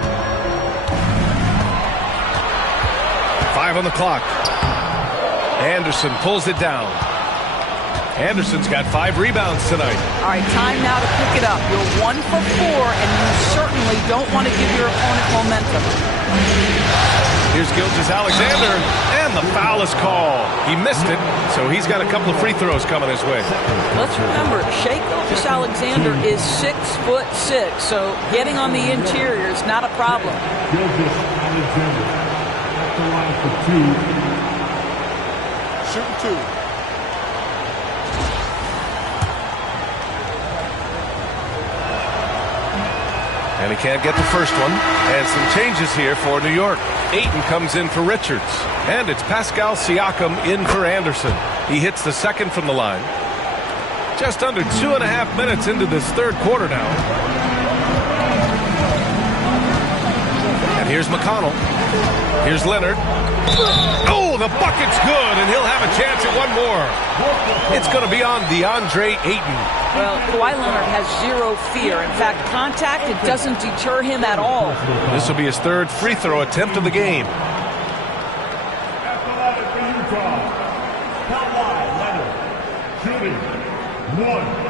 5 on the clock. Anderson pulls it down. Anderson's got 5 rebounds tonight. All right, time now to pick it up. You're 1 for 4, and you certainly don't want to give your opponent momentum. Here's Gilgeous-Alexander, and the foul is called. He missed it, so he's got a couple of free throws coming his way. Let's remember, Shai Gilgeous-Alexander is 6'6", so getting on the interior is not a problem. Gilgeous-Alexander at the line for 2. Shooting 2. And he can't get the first one. And some changes here for New York. Ayton comes in for Richards. And it's Pascal Siakam in for Anderson. He hits the second from the line. Just under 2.5 minutes into this third quarter now. And here's McConnell. Here's Leonard. Oh, the bucket's good, and he'll have a chance at one more. It's going to be on DeAndre Ayton. Well, Kawhi Leonard has 0 fear. In fact, contact, it doesn't deter him at all. This will be his 3rd free throw attempt of the game. At the line for Utah, Kawhi Leonard, shooting 1.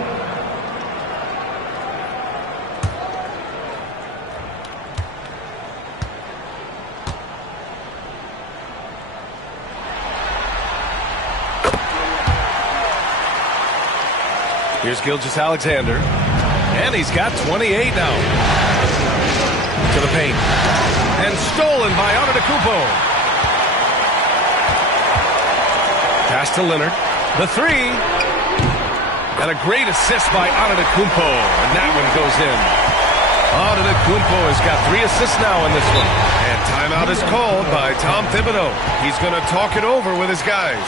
Here's Gilgeous-Alexander. And he's got 28 now. To the paint. And stolen by Antetokounmpo. Pass to Leonard. The 3. And a great assist by Antetokounmpo. And that one goes in. Antetokounmpo has got 3 assists now in this one. And timeout is called by Tom Thibodeau. He's going to talk it over with his guys.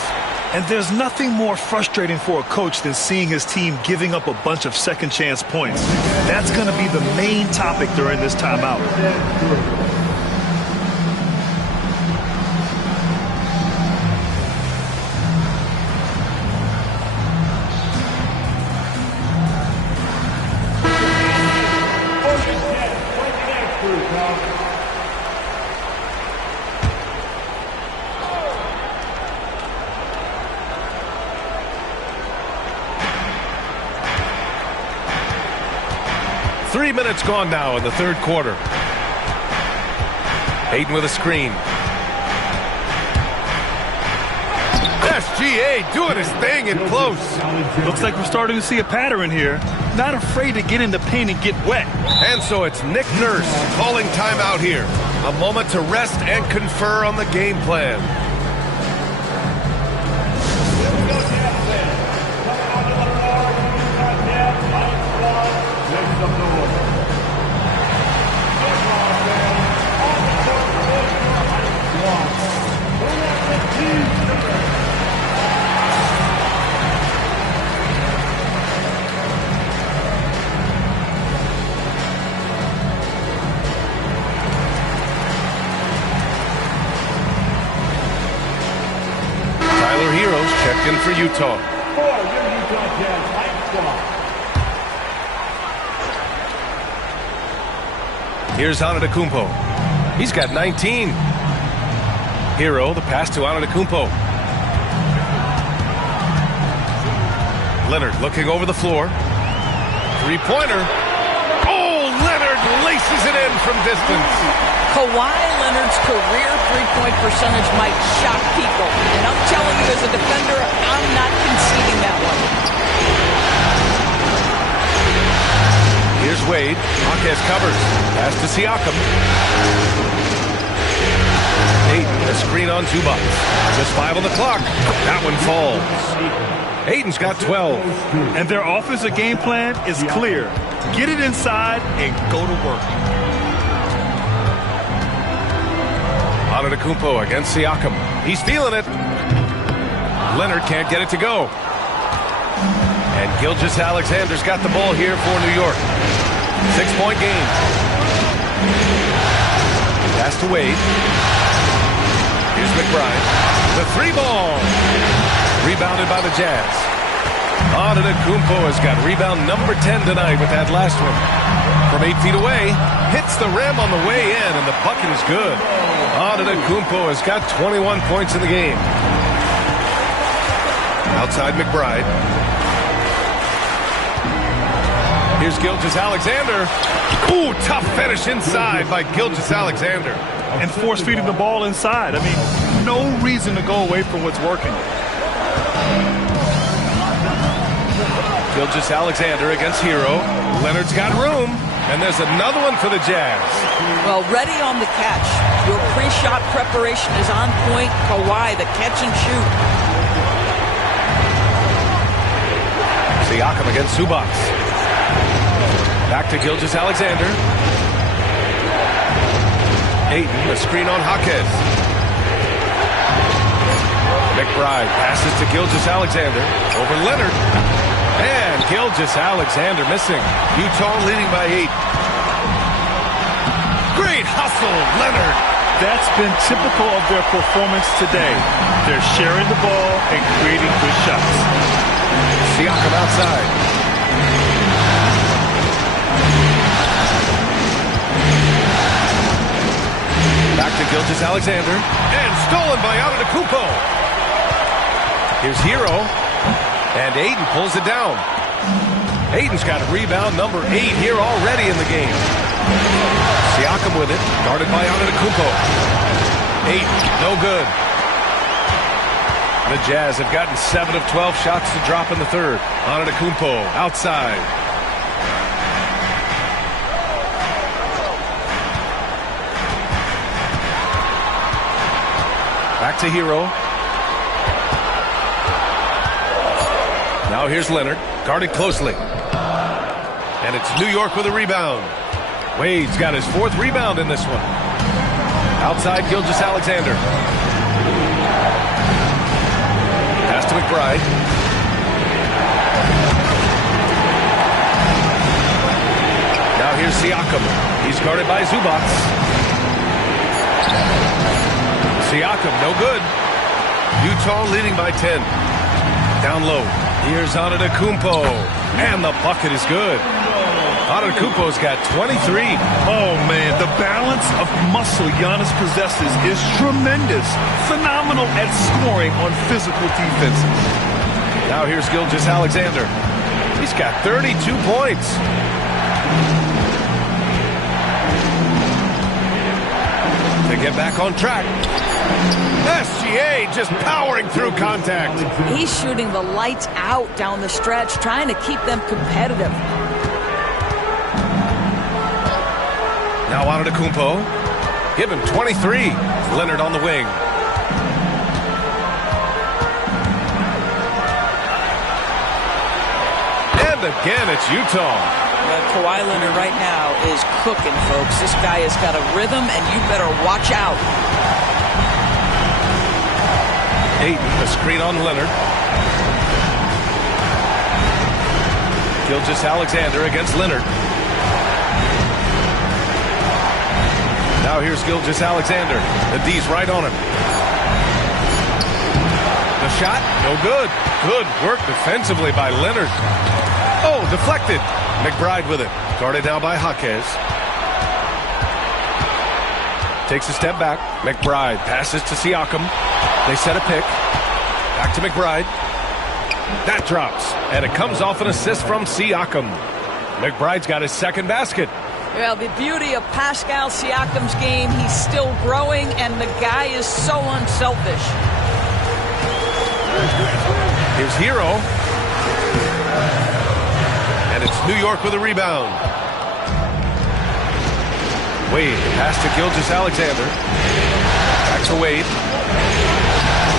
And there's nothing more frustrating for a coach than seeing his team giving up a bunch of second chance points. That's going to be the main topic during this timeout. Minutes gone now in the third quarter. Ayton with a screen. SGA doing his thing in close. Looks like we're starting to see a pattern here. Not afraid to get in the paint and get wet. And so it's Nick Nurse calling timeout here. A moment to rest and confer on the game plan. Checked in for Utah. Here's Antetokounmpo. He's got 19. Hero, the pass to Antetokounmpo. Leonard looking over the floor. Three-pointer. Oh, Leonard laces it in from distance. Kawhi Leonard's career three-point percentage might shock people. And I'm telling you as a defender, I'm not conceding that one. Here's Wade. Marquez covers. Pass to Siakam. Ayton, a screen on Zubac. Just 5 on the clock. That one falls. Ayton's got 12. And their offensive game plan is clear. Get it inside and go to work. Antetokounmpo against Siakam. He's feeling it. Leonard can't get it to go. And Gilgeous-Alexander's got the ball here for New York. 6-point game. Pass to Wade. Here's McBride. The three ball. Rebounded by the Jazz. Antetokounmpo has got rebound number 10 tonight with that last one. From 8 feet away. Hits the rim on the way in, and the bucket is good. Antetokounmpo has got 21 points in the game. Outside McBride. Here's Gilgeous-Alexander. Ooh, tough finish inside by Gilgeous-Alexander. And force-feeding the ball inside. I mean, no reason to go away from what's working. Gilgeous-Alexander against Hero. Leonard's got room. And there's another one for the Jazz. Well, ready on the catch. Your pre-shot preparation is on point. Kawhi, the catch and shoot. Siakam against Zubac. Back to Gilgeous-Alexander. Ayton, a screen on Jaquez. McBride passes to Gilgeous-Alexander. Over Leonard. And Gilgeous-Alexander missing. Utah leading by 8. Great hustle, Leonard. That's been typical of their performance today. They're sharing the ball and creating good shots. Siakam outside. Back to Gilgeous-Alexander. And stolen by Antetokounmpo. Here's Hero. And Ayton pulls it down. Ayton's got rebound number 8 here already in the game. Siakam with it, guarded by Antetokounmpo. Ayton, no good. The Jazz have gotten 7 of 12 shots to drop in the third. Antetokounmpo outside. Back to Hero. Now here's Leonard, guarded closely. And it's New York with a rebound. Wade's got his 4th rebound in this one. Outside Gilgeous-Alexander. Pass to McBride. Now here's Siakam. He's guarded by Zubac. Siakam, no good. Utah leading by 10. Down low. Here's Antetokounmpo. And the bucket is good. Antetokounmpo's got 23. Oh, man, the balance of muscle Giannis possesses is tremendous. Phenomenal at scoring on physical defenses. Now here's Gilgeous-Alexander. He's got 32 points. To get back on track. SGA just powering through contact. He's shooting the lights out down the stretch, trying to keep them competitive. Now Antetokounmpo. Give him 23. Leonard on the wing. And again, it's Utah. Kawhi Leonard right now is cooking, folks. This guy has got a rhythm, and you better watch out. Ayton, a screen on Leonard. Gilgeous-Alexander against Leonard. Now here's Gilgeous-Alexander. The D's right on him. The shot, no good. Good work defensively by Leonard. Oh, deflected. McBride with it. Guarded now by Jaquez. Takes a step back. McBride passes to Siakam. They set a pick. Back to McBride. That drops. And it comes off an assist from Siakam. McBride's got his second basket. Well, the beauty of Pascal Siakam's game, he's still growing, and the guy is so unselfish. Here's Hero. And it's New York with a rebound. Wade, pass to Gilgeous-Alexander. Back to Wade.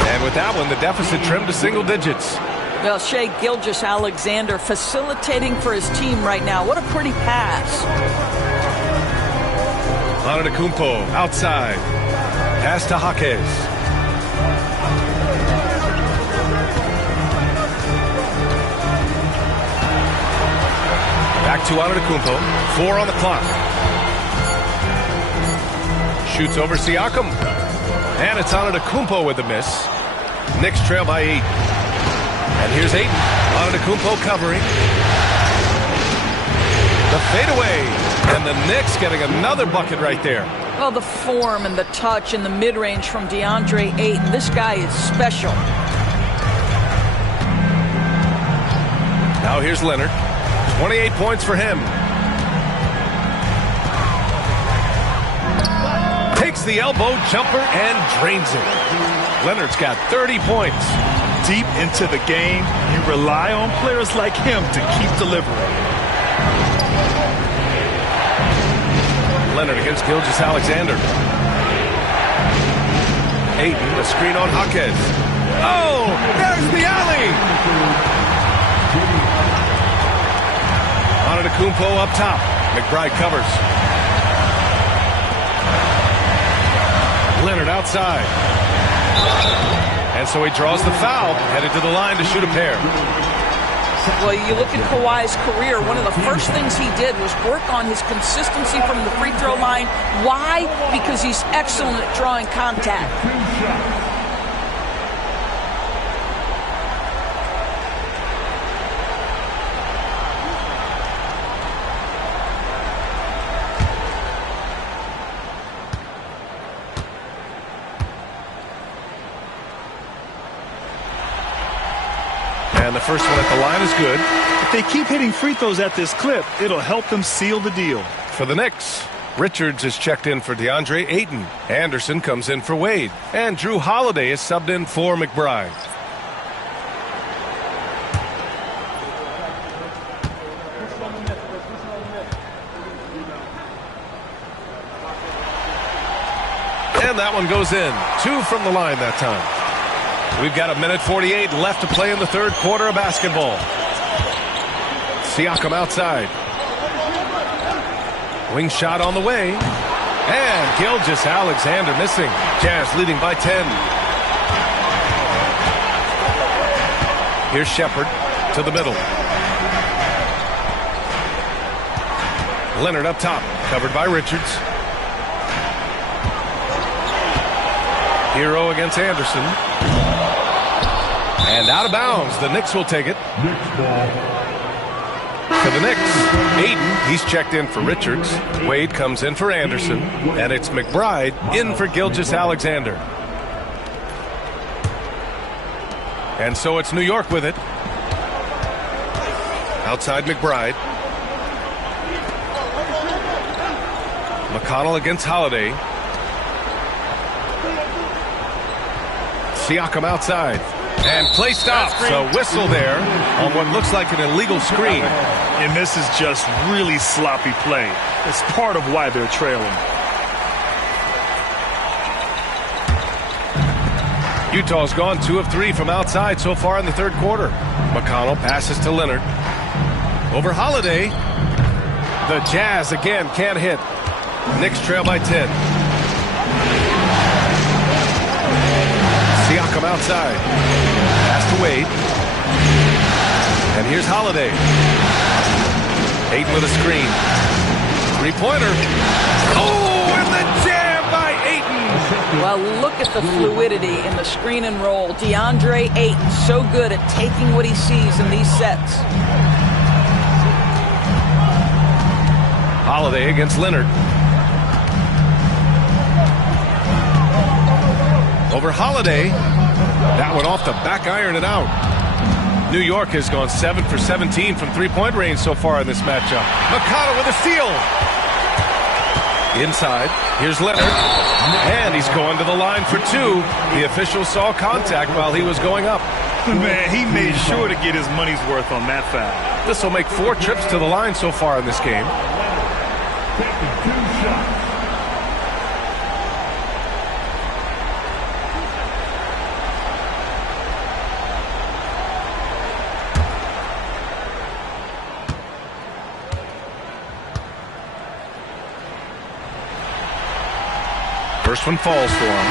And with that one, the deficit trimmed to single digits. Well, Shea Gilgeous-Alexander facilitating for his team right now. What a pretty pass. Antetokounmpo outside. Pass to Jaquez. Back to Antetokounmpo. 4 on the clock. Shoots over Siakam. And it's Antetokounmpo with the miss. Knicks trail by 8. And here's Ayton. Antetokounmpo covering. The fadeaway. And the Knicks getting another bucket right there. Well, the form and the touch and the mid-range from DeAndre Ayton. This guy is special. Now here's Leonard. 28 points for him. Takes the elbow jumper and drains it. Leonard's got 30 points. Deep into the game, you rely on players like him to keep delivering. Leonard against Gilgeous-Alexander. Ayton, a screen on Jaquez. Oh, there's the alley! Antetokounmpo up top. McBride covers. Leonard outside. And so he draws the foul, headed to the line to shoot a pair. Well, you look at Kawhi's career, one of the first things he did was work on his consistency from the free throw line. Why? Because he's excellent at drawing contact. And the first one at the line is good. If they keep hitting free throws at this clip, it'll help them seal the deal. For the Knicks, Richards is checked in for DeAndre Ayton. Anderson comes in for Wade. And Drew Holiday is subbed in for McBride. And that one goes in. 2 from the line that time. We've got 1:48 left to play in the third quarter of basketball. Siakam outside. Wing shot on the way. And Gilgeous-Alexander missing. Jazz leading by 10. Here's Shepherd to the middle. Leonard up top, covered by Richards. Hero against Anderson. And out of bounds. The Knicks will take it. For the Knicks, Ayton, he's checked in for Richards. Wade comes in for Anderson. And it's McBride in for Gilgeous-Alexander. And so it's New York with it. Outside McBride. McConnell against Holiday. Siakam outside. And play stops. A whistle there on what looks like an illegal screen. And this is just really sloppy play. It's part of why they're trailing. Utah's gone 2 of 3 from outside so far in the third quarter. McConnell passes to Leonard. Over Holiday. The Jazz again can't hit. Knicks trail by 10. Siakam outside. Pass to Wade. And here's Holiday. Ayton with a screen. Three-pointer. Oh, and the jam by Ayton. Well, look at the fluidity in the screen and roll. DeAndre Ayton so good at taking what he sees in these sets. Holiday against Leonard. Over Holiday. That one off the back iron and out. New York has gone 7 for 17 from three-point range so far in this matchup. McConnell with a steal. Inside. Here's Leonard. And he's going to the line for 2. The official saw contact while he was going up. Man, he made sure to get his money's worth on that foul. This will make 4 trips to the line so far in this game. Taking 2 shots. First one falls for him.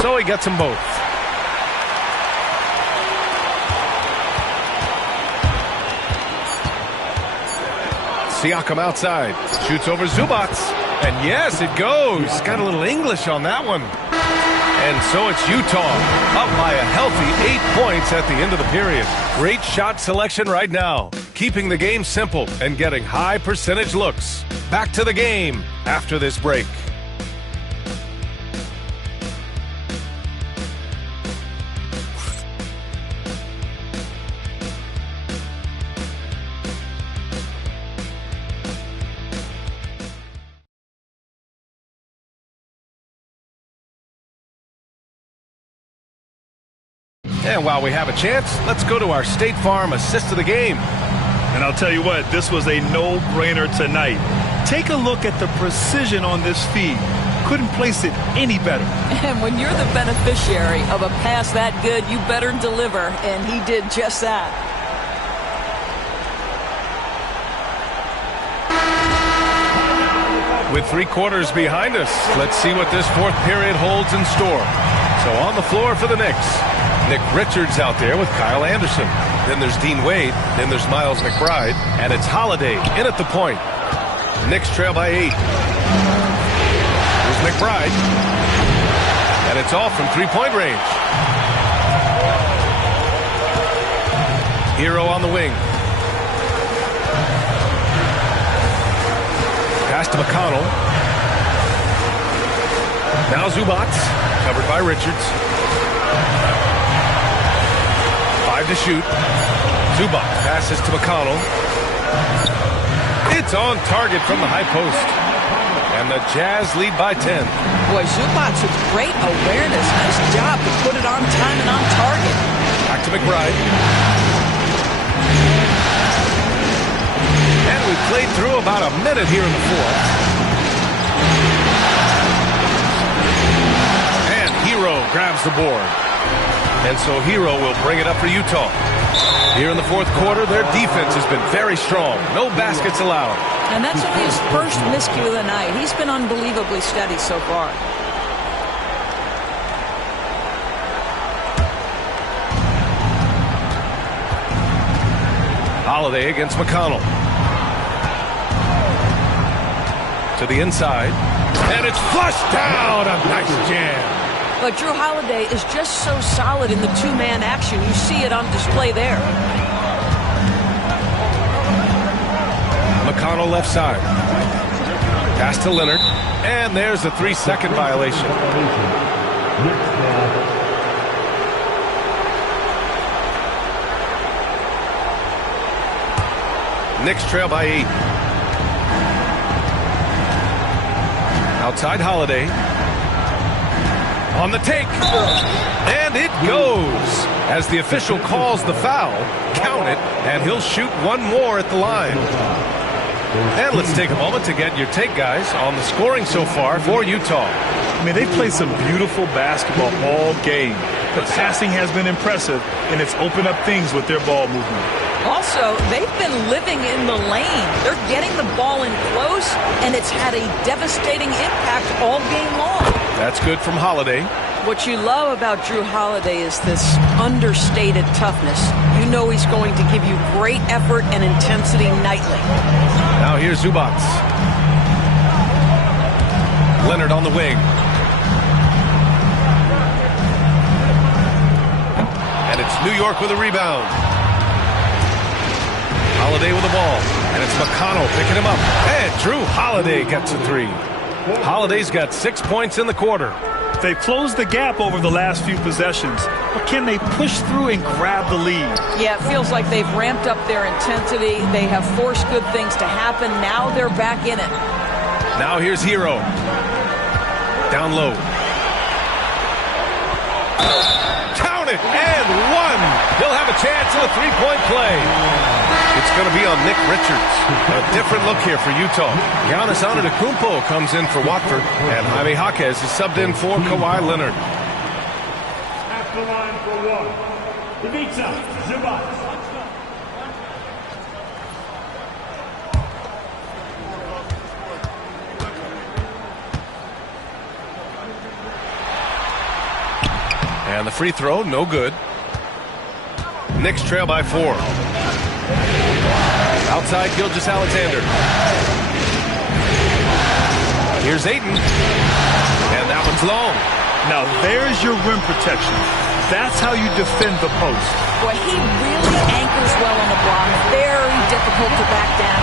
So he gets them both. Siakam outside. Shoots over Zubac. And yes, it goes. Got a little English on that one. And so it's Utah up by a healthy 8 points at the end of the period. Great shot selection right now. Keeping the game simple and getting high percentage looks. Back to the game after this break. And while we have a chance, let's go to our State Farm assist of the game. And I'll tell you what, this was a no-brainer tonight. Take a look at the precision on this feed. Couldn't place it any better. And when you're the beneficiary of a pass that good, you better deliver. And he did just that. With 3 quarters behind us, let's see what this fourth period holds in store. So on the floor for the Knicks, Nick Richards out there with Kyle Anderson. Then there's Dean Wade. Then there's Miles McBride. And it's Holiday in at the point. Knicks trail by 8. Here's McBride. And it's off from three-point range. Hero on the wing. Pass to McConnell. Now Zubac, covered by Richards. 5 to shoot. Zubac passes to McConnell. It's on target from the high post. And the Jazz lead by 10. Boy, Zubac with great awareness. Nice job to put it on time and on target. Back to McBride. And we played through about a minute here in the fourth. And Hero grabs the board. And so Hero will bring it up for Utah. Here in the fourth quarter, their defense has been very strong. No baskets allowed. And that's only his first miscue of the night. He's been unbelievably steady so far. Holiday against McConnell. To the inside. And it's flushed down. A nice jam. But Drew Holiday is just so solid in the two-man action. You see it on display there. McConnell left side. Pass to Leonard. And there's a 3-second violation. Knicks trail by 8. Outside Holiday. On the take. And it goes. As the official calls the foul, count it, and he'll shoot one more at the line. And let's take a moment to get your take, guys, on the scoring so far for Utah. I mean, they played some beautiful basketball all game. The passing has been impressive, and it's opened up things with their ball movement. Also, they've been living in the lane. They're getting the ball in close, and it's had a devastating impact all game long. That's good from Holiday. What you love about Drew Holiday is this understated toughness. You know he's going to give you great effort and intensity nightly. Now here's Zubac. Leonard on the wing. And it's New York with a rebound. Holiday with the ball. And it's McConnell picking him up. And Drew Holiday gets a 3. Holiday's got 6 points in the quarter. They've closed the gap over the last few possessions, but can they push through and grab the lead? Yeah, it feels like they've ramped up their intensity. They have forced good things to happen. Now they're back in it. Now here's Hero. Down low. Count it! And one! He'll have a chance at a three-point play. It's going to be on Nick Richards. A different look here for Utah. Giannis Antetokounmpo comes in for Watford, and Jaime Jaquez is subbed in for Kawhi Leonard. At the line for one, Ivica Zubac. And the free throw, no good. Knicks trail by 4. Outside Gilgeous-Alexander. Here's Ayton. And that one's long. Now there's your rim protection. That's how you defend the post. Boy, he really anchors well on the block. Very difficult to back down.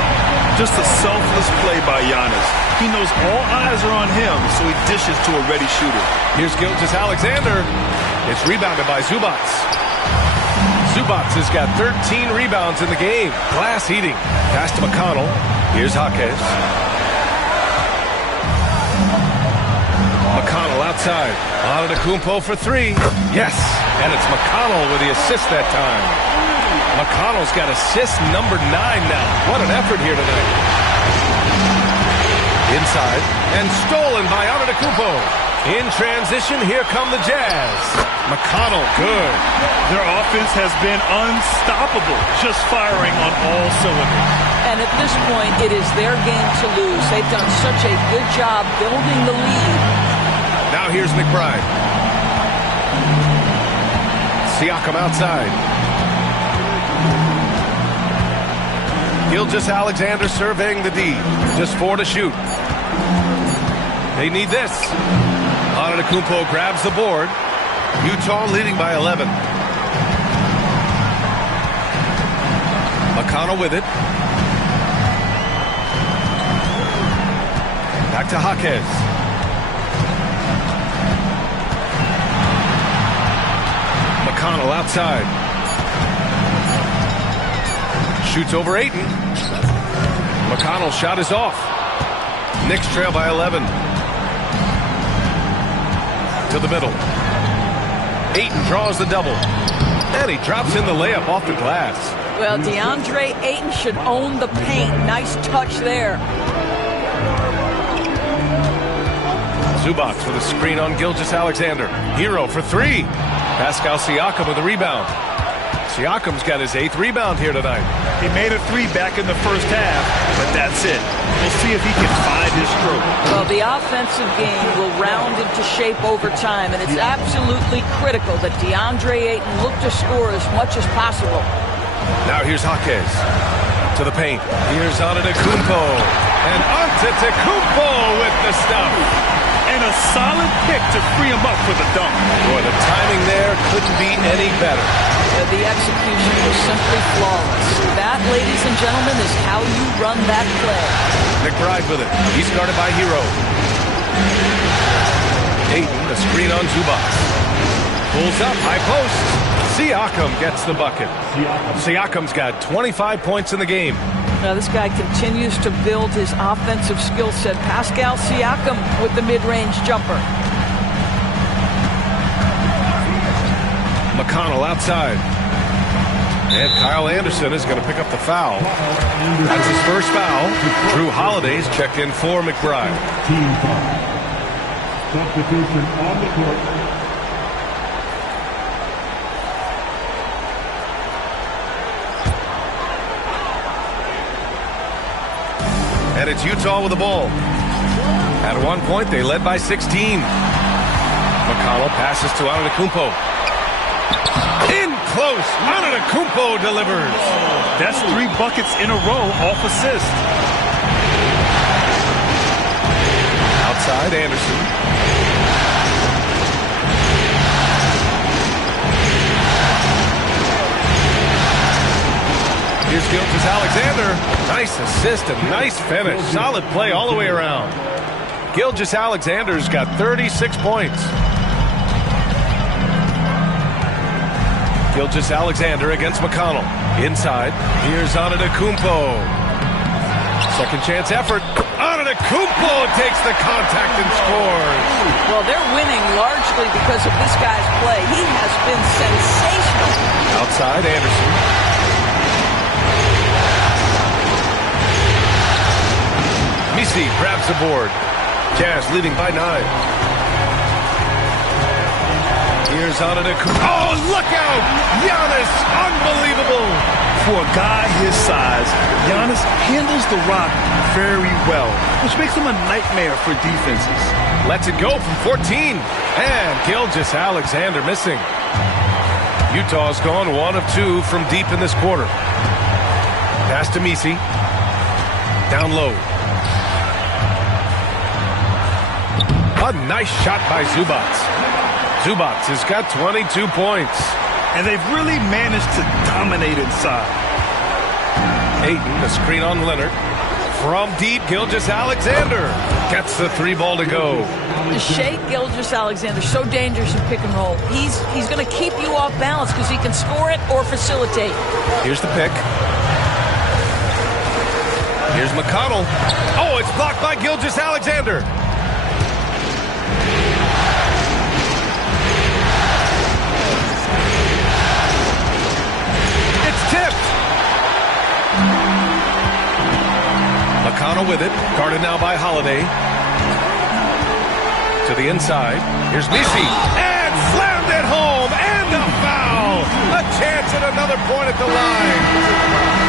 Just a selfless play by Giannis. He knows all eyes are on him, so he dishes to a ready shooter. Here's Gilgeous-Alexander. It's rebounded by Zubac. Zubac has got 13 rebounds in the game. Glass eating. Pass to McConnell. Here's Jaquez. McConnell outside. Antetokounmpo for 3. Yes. And it's McConnell with the assist that time. McConnell's got assist number 9 now. What an effort here tonight. Inside. And stolen by Antetokounmpo. In transition, here come the Jazz. McConnell, good. Their offense has been unstoppable, just firing on all cylinders. And at this point, it is their game to lose. They've done such a good job building the lead. Now here's McBride. Siakam outside. Gilgeous-Alexander surveying the D. Just 4 to shoot. They need this. Antetokounmpo grabs the board. Utah leading by 11. McConnell with it. Back to Jaquez. McConnell outside. Shoots over Ayton. McConnell's shot is off. Knicks trail by 11. To the middle. Ayton draws the double. And he drops in the layup off the glass. Well, DeAndre Ayton should own the paint. Nice touch there. Zubac with a screen on Gilgeous-Alexander. Hero for 3. Pascal Siakam with a rebound. Siakam's got his 8th rebound here tonight. He made a 3 back in the first half, but that's it. We'll see if he can find his stroke. Well, the offensive game will round into shape over time, and it's absolutely critical that DeAndre Ayton look to score as much as possible. Now here's Jaquez to the paint. Here's Antetokounmpo. And Antetokounmpo with the stuff. And And a solid pick to free him up for the dunk. Boy, the timing there couldn't be any better. The execution was simply flawless. That, ladies and gentlemen, is how you run that play. McBride with it. He's guarded by Hero. Ayton, a screen on Zubac. Pulls up, high post. Siakam gets the bucket. Siakam's got 25 points in the game. Now this guy continues to build his offensive skill set. Pascal Siakam with the mid-range jumper. McConnell outside. And Kyle Anderson is going to pick up the foul. That's his first foul. Drew Holiday's checked in for McBride. Team foul. Substitution on the court. And it's Utah with the ball. At one point, they led by 16. McConnell passes to Antetokounmpo. In close, Antetokounmpo delivers. That's 3 buckets in a row off assist. Outside, Anderson. Here's Gilgeous-Alexander. Nice assist and nice finish. Solid play all the way around. Gilgeous-Alexander's got 36 points. Gilgeous-Alexander against McConnell. Inside. Here's Antetokounmpo. Second chance effort. Antetokounmpo takes the contact and scores. Well, they're winning largely because of this guy's play. He has been sensational. Outside, Anderson. Misi grabs the board. Jazz leading by 9. Here's Antetokounmpo. Oh, look out! Giannis, unbelievable! For a guy his size, Giannis handles the rock very well, which makes him a nightmare for defenses. Lets it go from 14. And Gilgeous-Alexander missing. Utah's gone 1 of 2 from deep in this quarter. Pass to Misi. Down low. A nice shot by Zubac. Zubac has got 22 points. And they've really managed to dominate inside. Ayton, the screen on Leonard. From deep, Gilgeous-Alexander gets the 3 ball to go. Shea Gilgeous-Alexander, so dangerous in pick and roll. He's going to keep you off balance because he can score it or facilitate. Here's the pick. Here's McConnell. Oh, it's blocked by Gilgeous-Alexander. McConnell with it, guarded now by Holiday. To the inside, here's Misi, and slammed it home, and a foul! A chance at another point at the line.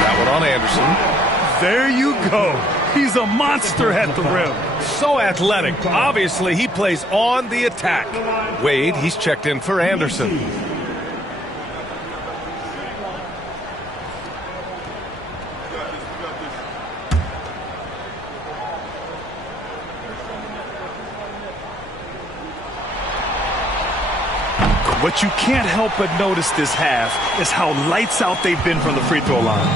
That one on Anderson. There you go. He's a monster at the rim. So athletic. Obviously, he plays on the attack. Wade, he's checked in for Anderson. What you can't help but notice this half is how lights out they've been from the free throw line.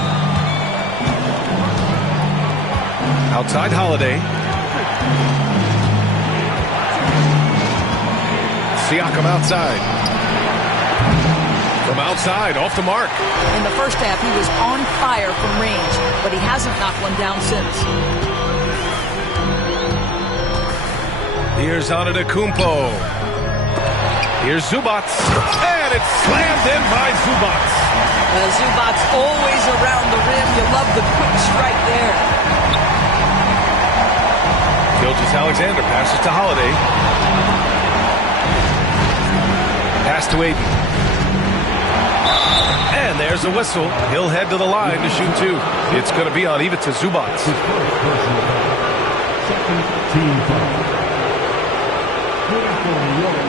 Outside Holiday. Siakam outside. From outside, off the mark. In the first half, he was on fire from range, but he hasn't knocked one down since. Here's Antetokounmpo. Here's Zubac, and it's slammed in by Zubac. Zubac always around the rim. You love the quick strike there. Gilgeous-Alexander passes to Holiday. Pass to Ayton. And there's a whistle. He'll head to the line to shoot 2. It's going to be on Ivica Zubac. Second team foul. Shooting for New York,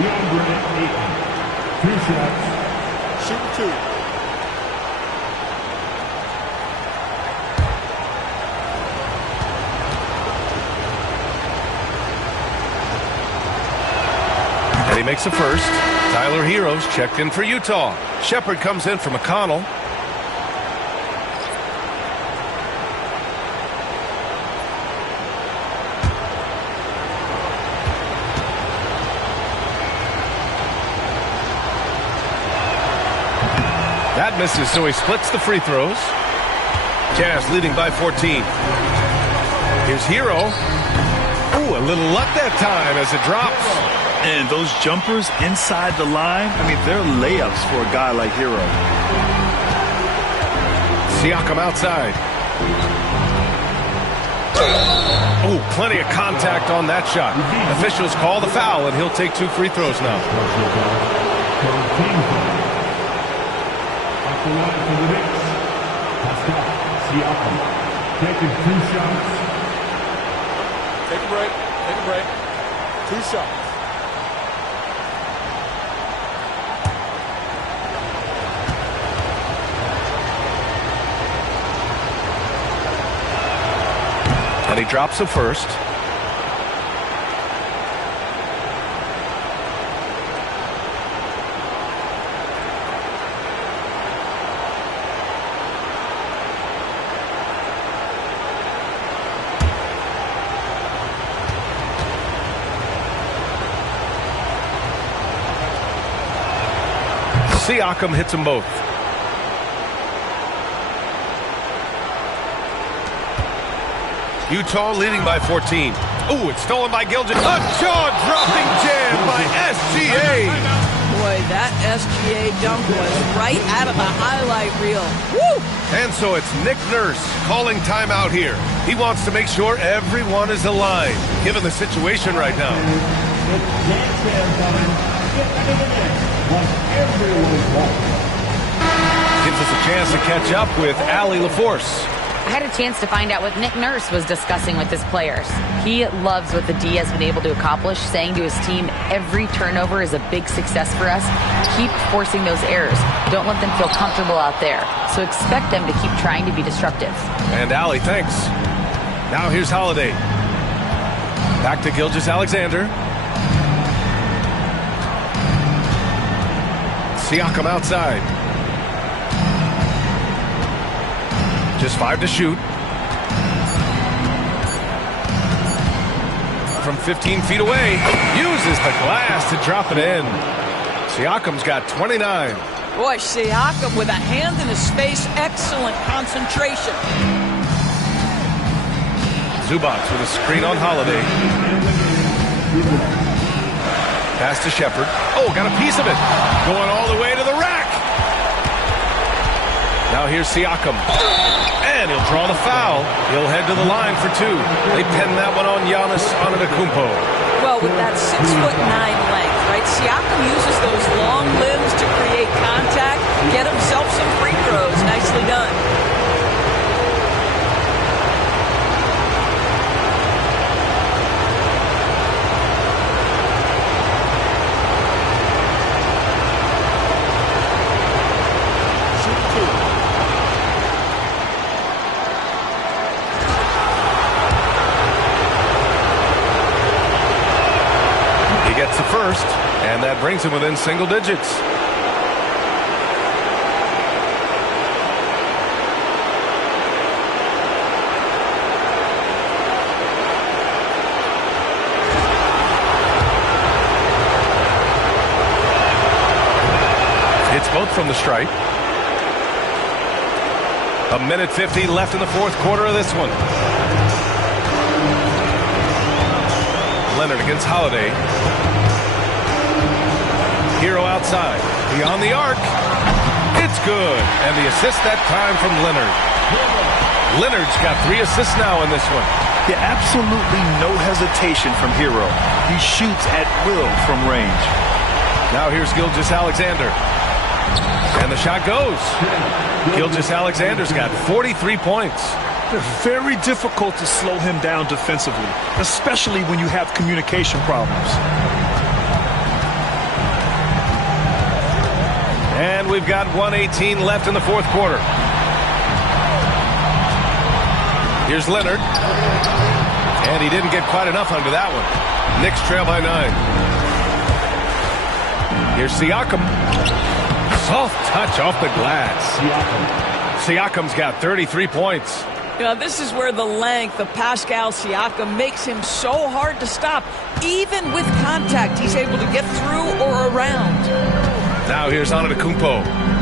DeAndre Ayton. 2 shots. Shoot 2. He makes a first. Tyler Heroes checked in for Utah. Shepard comes in for McConnell. That misses, so he splits the free throws. Jazz leading by 14. Here's Hero. Ooh, a little luck that time as it drops. And those jumpers inside the line, I mean, they're layups for a guy like Hero. Siakam outside. Ooh, plenty of contact on that shot. Officials call the foul, and he'll take 2 free throws now. Off the line for the Knicks. Pascal Siakam taking 2 shots. Take a break. Take a break. 2 shots. And he drops a first. Siakam hits them both. Utah leading by 14. Ooh, it's stolen by Gilgis. A jaw-dropping jam by SGA. Boy, that SGA dunk was right out of the highlight reel. Woo! And so it's Nick Nurse calling timeout here. He wants to make sure everyone is aligned, given the situation right now. Gives us a chance to catch up with Allie LaForce. I had a chance to find out what Nick Nurse was discussing with his players. He loves what the D has been able to accomplish, saying to his team, every turnover is a big success for us. Keep forcing those errors. Don't let them feel comfortable out there. So expect them to keep trying to be destructive. And Allie, thanks. Now here's Holiday. Back to Gilgeous-Alexander. Siakam outside. Just 5 to shoot. From 15 feet away. Uses the glass to drop it in. Siakam's got 29. Boy, Siakam with a hand in his face. Excellent concentration. Zubac with a screen on Holiday. Pass to Shepard. Oh, got a piece of it. Going all the way to the rack. Now here's Siakam. And he'll draw the foul. He'll head to the line for 2. They pin that one on Giannis Antetokounmpo. Well, with that 6'9" length, right? Siakam uses those long limbs to create contact, get himself some free throws. Nicely done. First, and that brings him within single digits. It's both from the stripe. 1:50 left in the 4th quarter of this one. Leonard against Holiday. Hero outside. Beyond the arc. It's good. And the assist that time from Leonard. Leonard's got 3 assists now in this one. Yeah, absolutely no hesitation from Hero. He shoots at will from range. Now here's Gilgeous-Alexander. And the shot goes. Gilgeous-Alexander's got 43 points. It's very difficult to slow him down defensively, especially when you have communication problems. And we've got 1:18 left in the 4th quarter. Here's Leonard. And he didn't get quite enough under that one. Knicks trail by 9. Here's Siakam. Soft touch off the glass. Siakam's got 33 points. You know, this is where the length of Pascal Siakam makes him so hard to stop. Even with contact, he's able to get through or around. Now here's Antetokounmpo.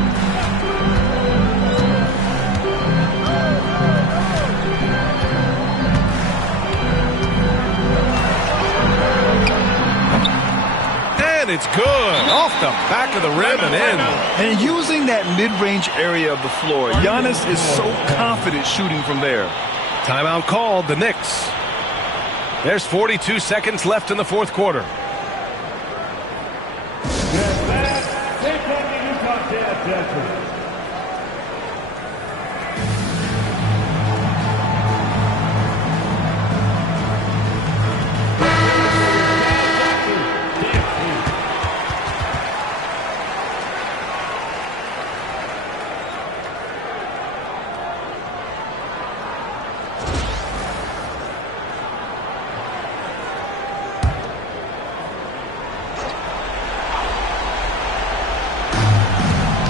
And it's good. Off the back of the rim and in. And using that mid-range area of the floor, Giannis is so confident shooting from there. Timeout called, the Knicks. There's 42 seconds left in the fourth quarter.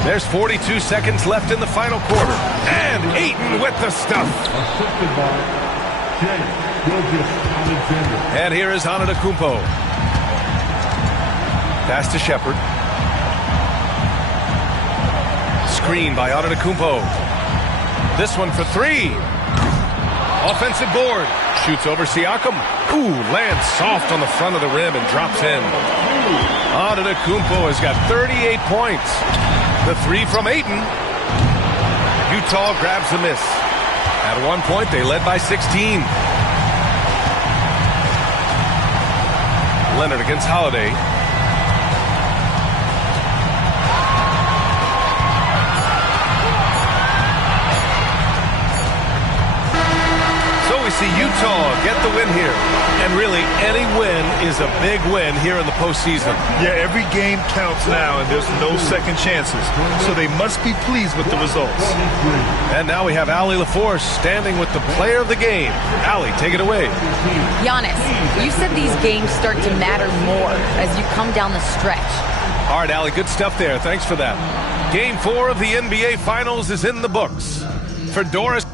There's 42 seconds left in the final quarter. And Ayton with the stuff. And here is Antetokounmpo. Pass to Shepherd. Screen by Antetokounmpo. This one for three. Offensive board. Shoots over Siakam. Ooh, lands soft on the front of the rim and drops in. Antetokounmpo has got 38 points. The three from Ayton. Utah grabs the miss. At one point, they led by 16. Leonard against Holiday. So we see Utah get the win here. And really, any win is a big win here in the postseason. Yeah, every game counts now, and there's no second chances. So they must be pleased with the results. And now we have Allie LaForce standing with the player of the game. Allie, take it away. Giannis, you said these games start to matter more as you come down the stretch. All right, Allie, good stuff there. Thanks for that. Game 4 of the NBA Finals is in the books. For Doris